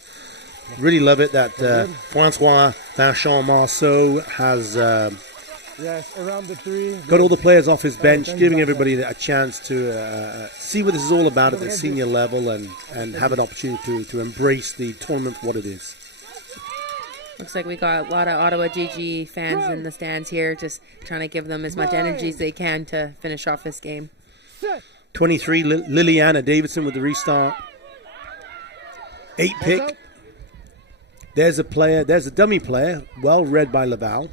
Really love it that Francois Vincent Marceau has around the 3. Got all the players off his bench, giving everybody a chance to see what this is all about at the senior level and have an opportunity to embrace the tournament for what it is. Looks like we got a lot of Ottawa Gee-Gee fans in the stands here, just trying to give them as much energy as they can to finish off this game. 23, Liliana Davidson with the restart. 8 pick. There's a player, there's a dummy player, well read by Laval.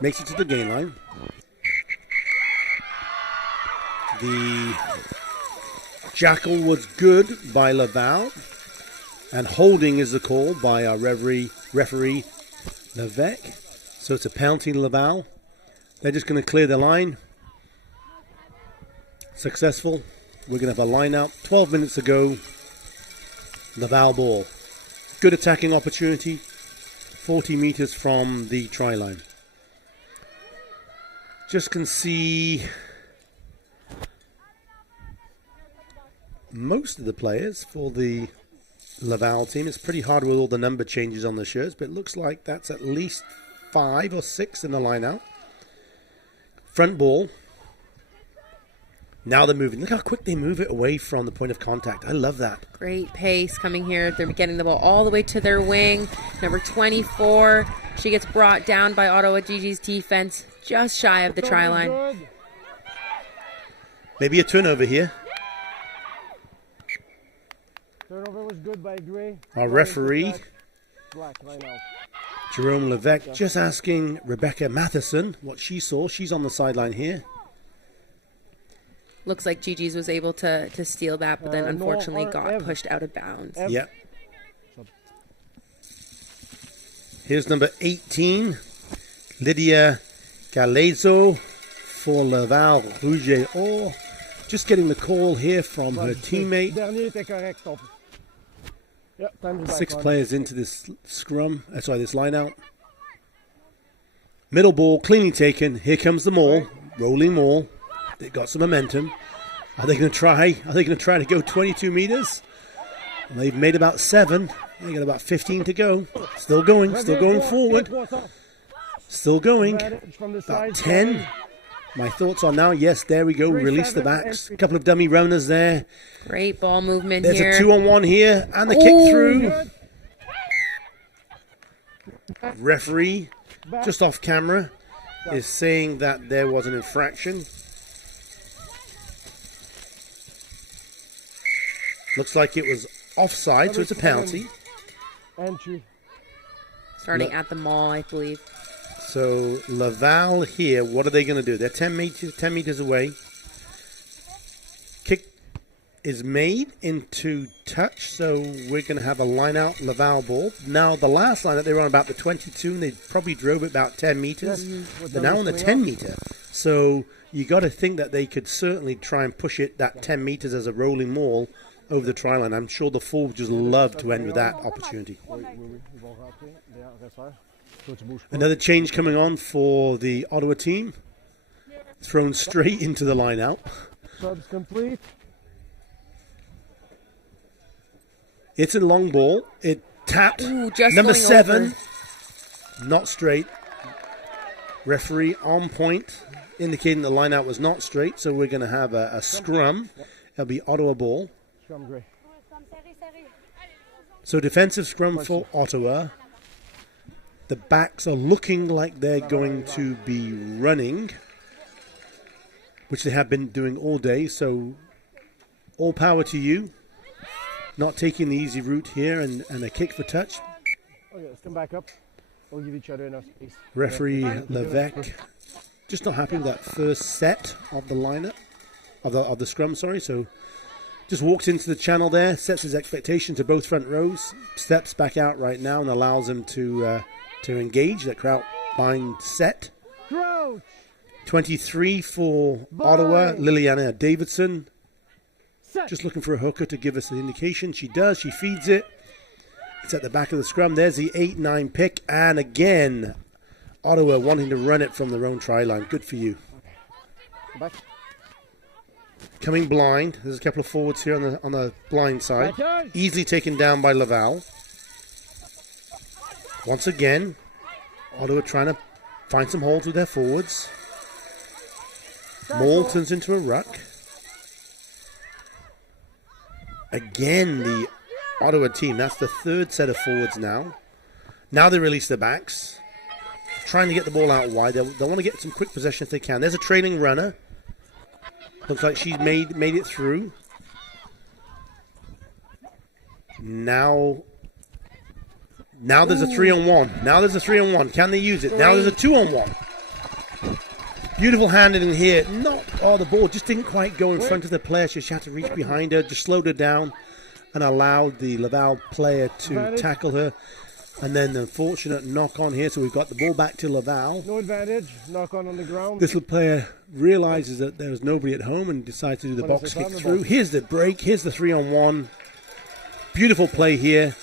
Makes it to the gain line. The jackal was good by Laval. And holding is the call by our referee Levesque. So it's a penalty to Laval. They're just going to clear the line. Successful. We're going to have a line out. 12 minutes to go. Laval ball. Good attacking opportunity. 40 meters from the try line. Just can see most of the players for the Laval team. It's pretty hard with all the number changes on the shirts, but it looks like that's at least 5 or 6 in the line out. Front ball. Now they're moving. Look how quick they move it away from the point of contact. I love that. Great pace coming here. They're getting the ball all the way to their wing. Number 24. She gets brought down by Ottawa Gee-Gees defense just shy of the try line. Maybe a turnover here. Turnover was good by Gray. Our referee, Black, line out. Jerome Levesque, just asking Rebecca Matheson what she saw. She's on the sideline here. Looks like Gee-Gees was able to steal that, but then unfortunately got pushed out of bounds. Yep. Here's number 18, Lydia Galezo for Laval Rouge. Oh, just getting the call here from her teammate. 6 players into this scrum. This line out. Middle ball, cleanly taken. Here comes the maul, rolling maul. They've got some momentum. Are they going to try? Are they going to try to go 22 meters? And they've made about 7. They got about 15 to go. Still going forward. Still going. About 10. My thoughts are now, yes, there we go. Release the backs. A couple of dummy runners there. Great ball movement here. here. There's a 2-on-1 here. And the kick through. Referee, just off camera, is saying that there was an infraction. Looks like it was offside, so it's a penalty. Entry. Starting at the mall, I believe. So Laval here, what are they going to do? They're 10 meters away. Kick is made into touch, so we're going to have a line-out Laval ball. Now the last line-out, they were on about the 22, and they probably drove it about 10 meters. They're now on the 10 meter. So you got to think that they could certainly try and push it that 10 meters as a rolling maul over the try line. I'm sure the forwards just love to end with that opportunity. Another change coming on for the Ottawa team. Thrown straight into the line out. Subs complete. It's a long ball. It tapped. Ooh, just number going 7. Over. Not straight. Referee on point, indicating the line out was not straight. So we're going to have a scrum. It'll be Ottawa ball. Scrum Gray. So defensive scrum for Ottawa. The backs are looking like they're going to be running, which they have been doing all day. So all power to you. Not taking the easy route here, and a kick for touch. Okay, let's come back up. We'll give each other enough space. Referee Levesque just not happy with that first set of the lineup, of the scrum, sorry. So just walks into the channel there, sets his expectation to both front rows, steps back out right now and allows them to engage that crowd bind set. 23 for Ottawa, Liliana Davidson. Just looking for a hooker to give us an indication. She does. She feeds it. It's at the back of the scrum. There's the 8-9 pick. And again, Ottawa wanting to run it from their own try line. Good for you. Back. Coming blind. There's a couple of forwards here on the blind side. Easily taken down by Laval. Once again, Ottawa trying to find some holes with their forwards. Maul turns into a ruck. Again, the Ottawa team, that's the third set of forwards now. Now they release their backs. Trying to get the ball out wide. They want to get some quick possession if they can. There's a trailing runner. Looks like she's made it through. Now there's a 3-on-1. Now there's a 3-on-1. Can they use it? Now there's a 2-on-1. Beautiful handling in here. The ball just didn't quite go in front of the player. She had to reach behind her, just slowed her down and allowed the Laval player to tackle her. And then the unfortunate knock on here. So we've got the ball back to Laval. No advantage. Knock on the ground. This little player realizes that there's nobody at home and decides to do the box kick through. Here's the break. Here's the 3-on-1. Beautiful play here.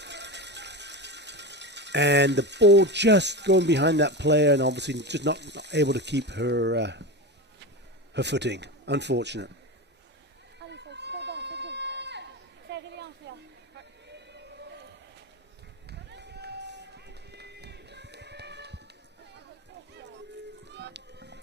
And the ball just going behind that player and obviously just not able to keep her footing. Unfortunate.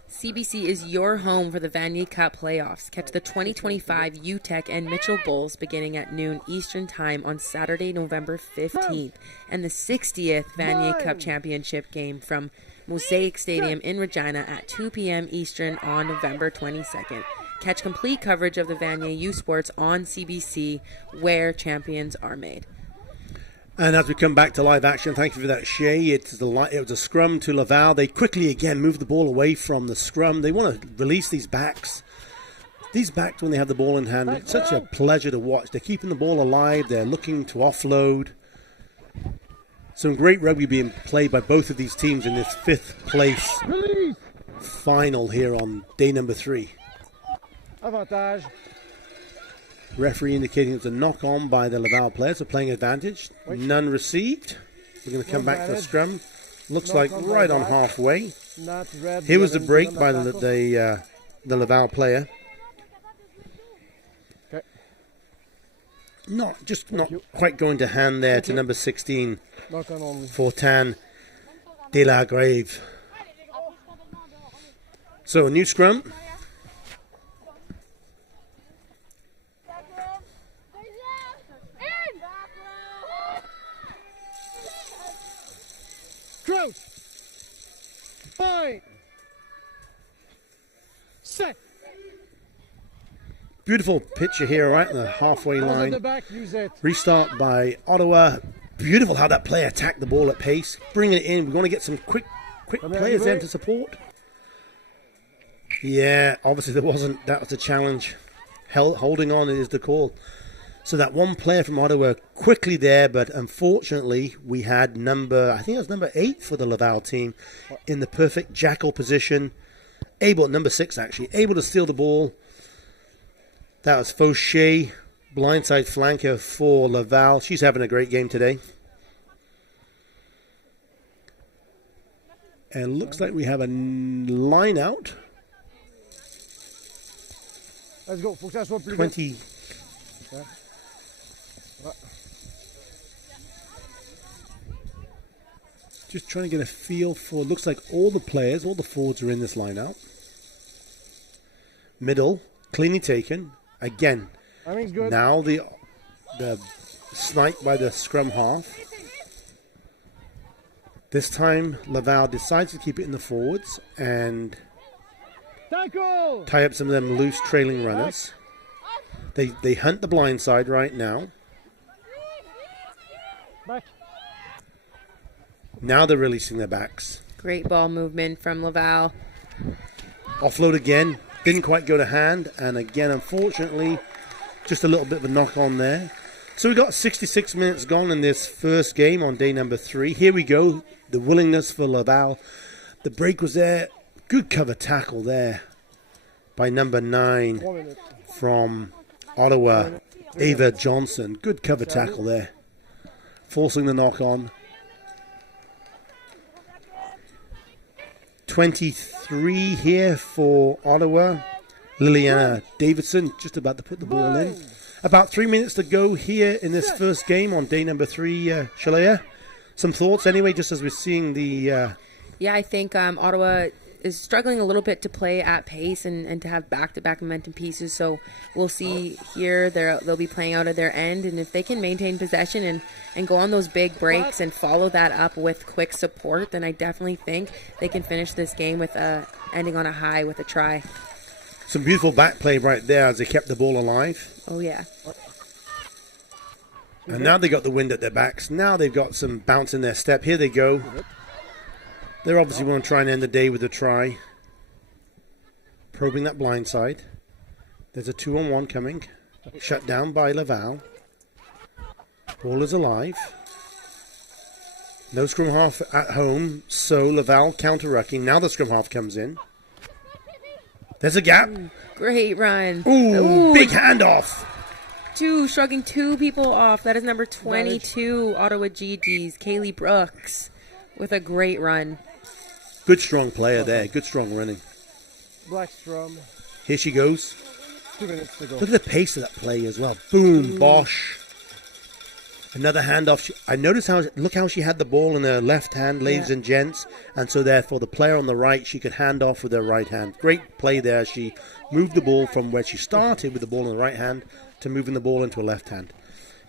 CBC is your home for the Vanier Cup playoffs. Catch the 2025 UTEC and Mitchell Bulls beginning at noon Eastern Time on Saturday, November 15th, and the 60th Vanier Cup Championship game from Mosaic Stadium in Regina at 2 p.m. Eastern on November 22nd. Catch complete coverage of the Vanier U Sports on CBC, where champions are made. And as we come back to live action, thank you for that, Shay. It was a scrum to Laval. They quickly again move the ball away from the scrum. They want to release these backs. These backs, when they have the ball in hand, it's such a pleasure to watch. They're keeping the ball alive. They're looking to offload. Some great rugby being played by both of these teams in this 5th place final here on day number 3. Avantage. Referee indicating it's a knock-on by the Laval players, so playing advantage. None received. We're going to come back to the scrum. Looks like right on halfway. Here was the break by the Laval player. Not quite going to hand there to number 16, Fortin de la Grave. So a new scrum. Crouch. Fine. Set. Beautiful picture here right in the halfway line. Restart by Ottawa. Beautiful how that player attacked the ball at pace. Bringing it in. We want to get some quick players there to support. Yeah, obviously there wasn't. That was the challenge. Holding on is the call. So that one player from Ottawa quickly there, but unfortunately we had I think it was number 8 for the Laval team in the perfect jackal position. Number 6 actually, able to steal the ball. That was Fauché, blindside flanker for Laval. She's having a great game today. And looks like we have a line out. Let's go. 20. Just trying to get a feel for, looks like all the forwards are in this line out. Middle, cleanly taken. Again, now the snipe by the scrum half. This time Laval decides to keep it in the forwards and tie up some of them loose trailing runners. They hunt the blind side right now. Now they're releasing their backs. Great ball movement from Laval. Offload again. Didn't quite go to hand. And again, unfortunately, just a little bit of a knock on there. So we got 66 minutes gone in this first game on day number 3. Here we go. The willingness for Laval. The break was there. Good cover tackle there by number 9 from Ottawa, Ava Johnson. Good cover tackle there. Forcing the knock on. 23 here for Ottawa. Liliana Davidson just about to put the ball in. About 3 minutes to go here in this first game on day number 3, Shalea. Some thoughts anyway, just as we're seeing the... Yeah, I think Ottawa is struggling a little bit to play at pace and to have back-to-back momentum pieces. So we'll see here they'll be playing out of their end, and if they can maintain possession and go on those big breaks and follow that up with quick support, then I definitely think they can finish this game with ending on a high with a try. Some beautiful back play right there as they kept the ball alive. Oh yeah. And now they got the wind at their backs. Now they've got some bounce in their step. Here they go. They're obviously want to try and end the day with a try. Probing that blind side. There's a 2-on-1 coming. Shut down by Laval. Ball is alive. No scrum half at home, so Laval counter-rucking. Now the scrum half comes in. There's a gap. Great run. Ooh, big handoff. Shrugging two people off. That is number 22, Ottawa Gee-Gees, Kaylee Brooks, with a great run. Good strong player there. Good strong running. Black Strum. Here she goes. 2 minutes to go. Look at the pace of that play as well. Boom, bosh. Another handoff. I noticed look how she had the ball in her left hand, ladies and gents. And so therefore the player on the right, she could hand off with her right hand. Great play there. She moved the ball from where she started with the ball in the right hand to moving the ball into a left hand.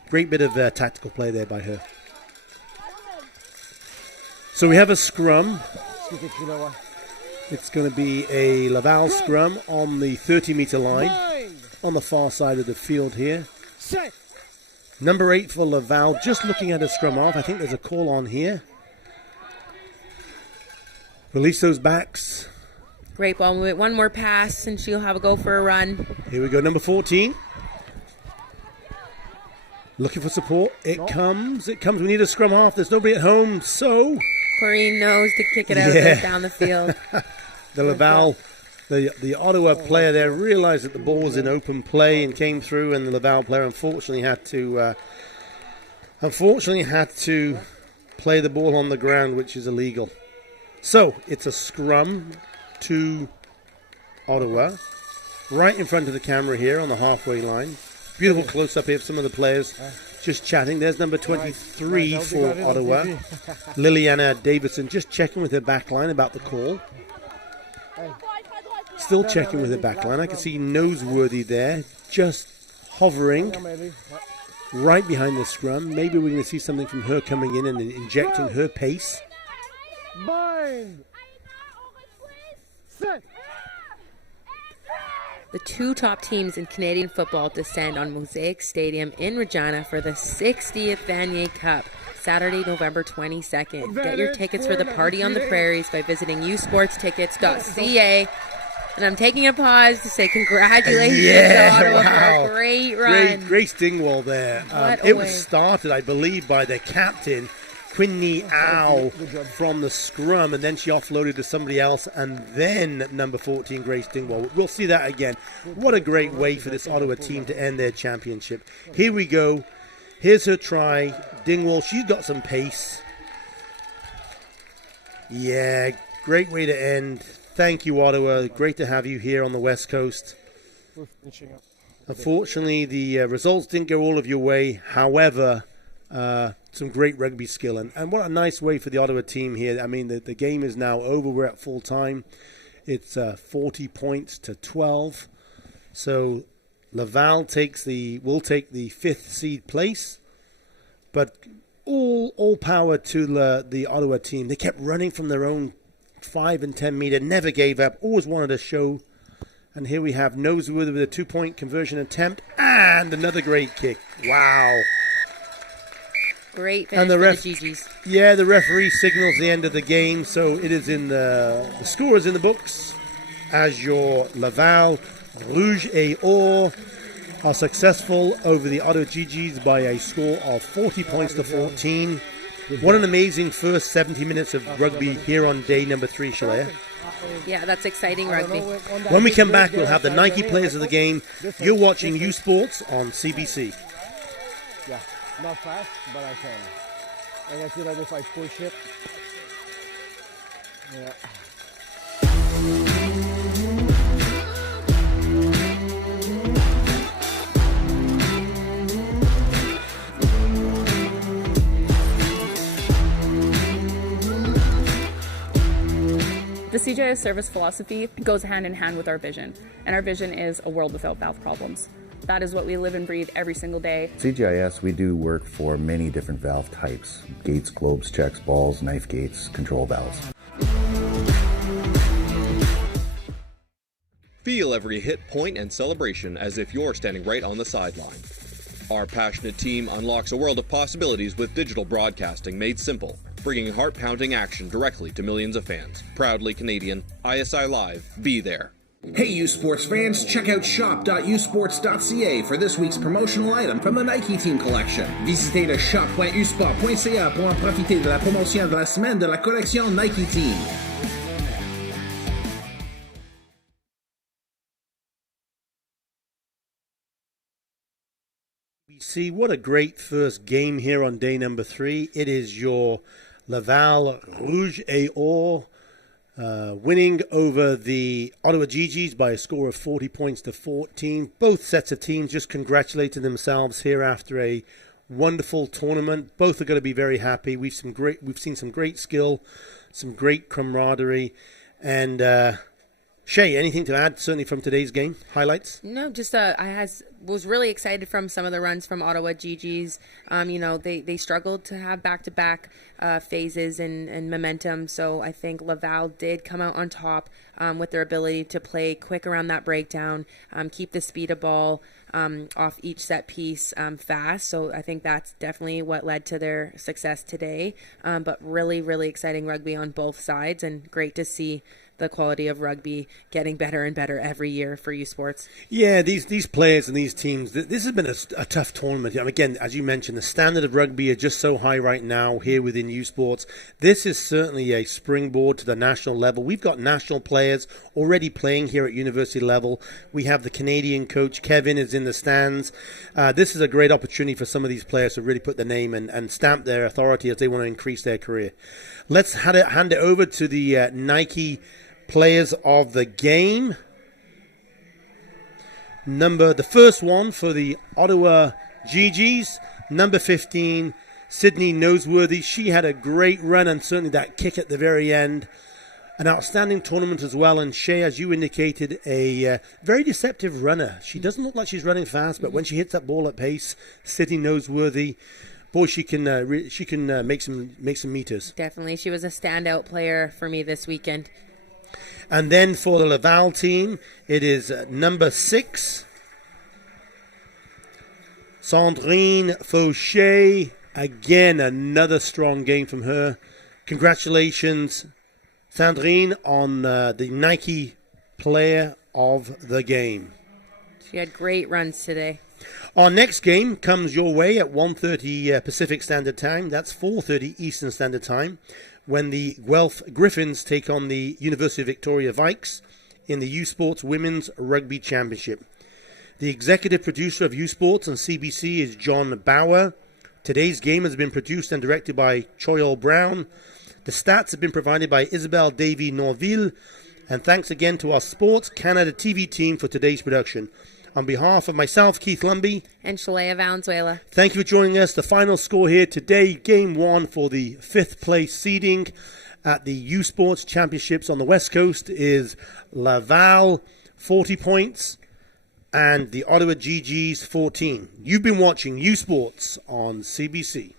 Great bit of tactical play there by her. So we have a scrum. It's going to be a Laval scrum on the 30-meter line on the far side of the field here. Number 8 for Laval, just looking at a scrum off. I think there's a call on here. Release those backs. Great ball movement. One more pass, and she'll have a go for a run. Here we go, number 14. Looking for support. It comes. We need a scrum half. There's nobody at home, so... Corrine knows to kick it out down the field. The Laval, the Ottawa player there realized that the ball was in open play and came through, and the Laval player unfortunately had to play the ball on the ground, which is illegal. So it's a scrum to Ottawa, right in front of the camera here on the halfway line. Beautiful close-up here of some of the players just chatting. There's number 23 for Ottawa, Liliana Davidson, just checking with her back line about the call. Still checking with her back line. I can see Noseworthy there, just hovering right behind the scrum. Maybe we're going to see something from her coming in and injecting her pace. The two top teams in Canadian football descend on Mosaic Stadium in Regina for the 60th Vanier Cup, Saturday, November 22nd. Get your tickets for the Party on the Prairies by visiting usportstickets.ca. And I'm taking a pause to say congratulations to Ottawa for a great run. Great Dingwall there. It was started, I believe, by the captain, Quinny Au, from the scrum, and then she offloaded to somebody else, and then number 14, Grace Dingwall. We'll see that again. What a great way for this Ottawa team to end their championship. Here we go. Here's her try. Dingwall, she's got some pace. Yeah, great way to end. Thank you, Ottawa. Great to have you here on the West Coast. Unfortunately, the results didn't go all of your way. However, some great rugby skill. And what a nice way for the Ottawa team here. I mean, the game is now over. We're at full time. It's 40 points to 12. So Laval will take the 5th seed place. But all power to the Ottawa team. They kept running from their own 5 and 10 meter, never gave up, always wanted a show. And here we have Noseworthy with a 2-point conversion attempt and another great kick. Wow. Great finish for the Gee-Gees. Yeah, the referee signals the end of the game, so it is in the score is in the books as your Laval Rouge et Or are successful over the Ottawa Gee-Gees by a score of 40 points to 14. What an amazing first 70 minutes of rugby here on day number 3, Shalaya. Yeah, that's exciting rugby. When we come back, we'll have the Nike players of the game. You're watching U Sports on CBC. Yeah, not fast, but I can. And I feel like if I push it. Yeah. The CGIS service philosophy goes hand in hand with our vision, and our vision is a world without valve problems. That is what we live and breathe every single day. CGIS, we do work for many different valve types: gates, globes, checks, balls, knife gates, control valves. Feel every hit, point, and celebration as if you're standing right on the sideline. Our passionate team unlocks a world of possibilities with digital broadcasting made simple, bringing heart-pounding action directly to millions of fans. Proudly Canadian, ISI Live, be there. Hey you sports fans, check out shop.usports.ca for this week's promotional item from the Nike Team collection. Visitez le shop.usport.ca pour en profiter de la promotion de la semaine de la collection Nike Team. See, what a great first game here on day number 3. It is your Laval Rouge et Or winning over the Ottawa Gee-Gees by a score of 40 points to 14. Both sets of teams just congratulating themselves here after a wonderful tournament. Both are going to be very happy. We've seen some great skill, some great camaraderie, and Shay, anything to add, certainly from today's game? Highlights? No, just was really excited from some of the runs from Ottawa Gee-Gees. They struggled to have back-to-back phases and momentum, so I think Laval did come out on top with their ability to play quick around that breakdown, keep the speed of ball off each set piece fast. So I think that's definitely what led to their success today. But really, really exciting rugby on both sides, and great to see the quality of rugby getting better and better every year for U Sports. Yeah, these players and these teams, this has been a tough tournament. And again, as you mentioned, the standard of rugby is just so high right now here within U Sports. This is certainly a springboard to the national level. We've got national players already playing here at university level. We have the Canadian coach, Kevin, is in the stands. This is a great opportunity for some of these players to really put their name and stamp their authority as they want to increase their career. Let's hand it over to the Nike players of the game. The first one for the Ottawa Gee-Gees, number 15, Sydney Noseworthy. She had a great run, and certainly that kick at the very end. An outstanding tournament as well, and Shay, as you indicated, a very deceptive runner. She doesn't look like she's running fast, but when she hits that ball at pace, Sydney Noseworthy, boy, she can make some meters. Definitely, she was a standout player for me this weekend. And then for the Laval team, it is number 6, Sandrine Fauché. Again, another strong game from her. Congratulations, Sandrine, on the Nike player of the game. She had great runs today. Our next game comes your way at 1:30 Pacific Standard Time. That's 4:30 Eastern Standard Time, when the Guelph Griffins take on the University of Victoria Vikes in the U Sports Women's Rugby Championship. The executive producer of U Sports on CBC is John Bauer. Today's game has been produced and directed by Choyol Brown. The stats have been provided by Isabelle Davy-Norville. And thanks again to our Sports Canada TV team for today's production. On behalf of myself, Keith Lumby, and Shalea Valenzuela, thank you for joining us. The final score here today, Game 1 for the 5th place seeding at the U Sports Championships on the West Coast is Laval 40 points and the Ottawa Gee-Gees 14. You've been watching U Sports on CBC.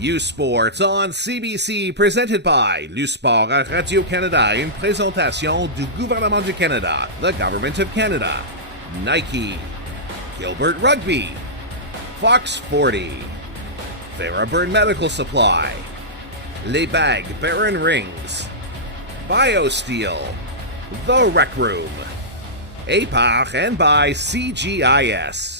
U Sports on CBC, presented by Le Sport à Radio-Canada, une présentation du gouvernement du Canada, the Government of Canada, Nike, Gilbert Rugby, Fox 40, Thunderbird Medical Supply, Les Bagues Baron Rings, BioSteel, The Rec Room, A par and by CGIS.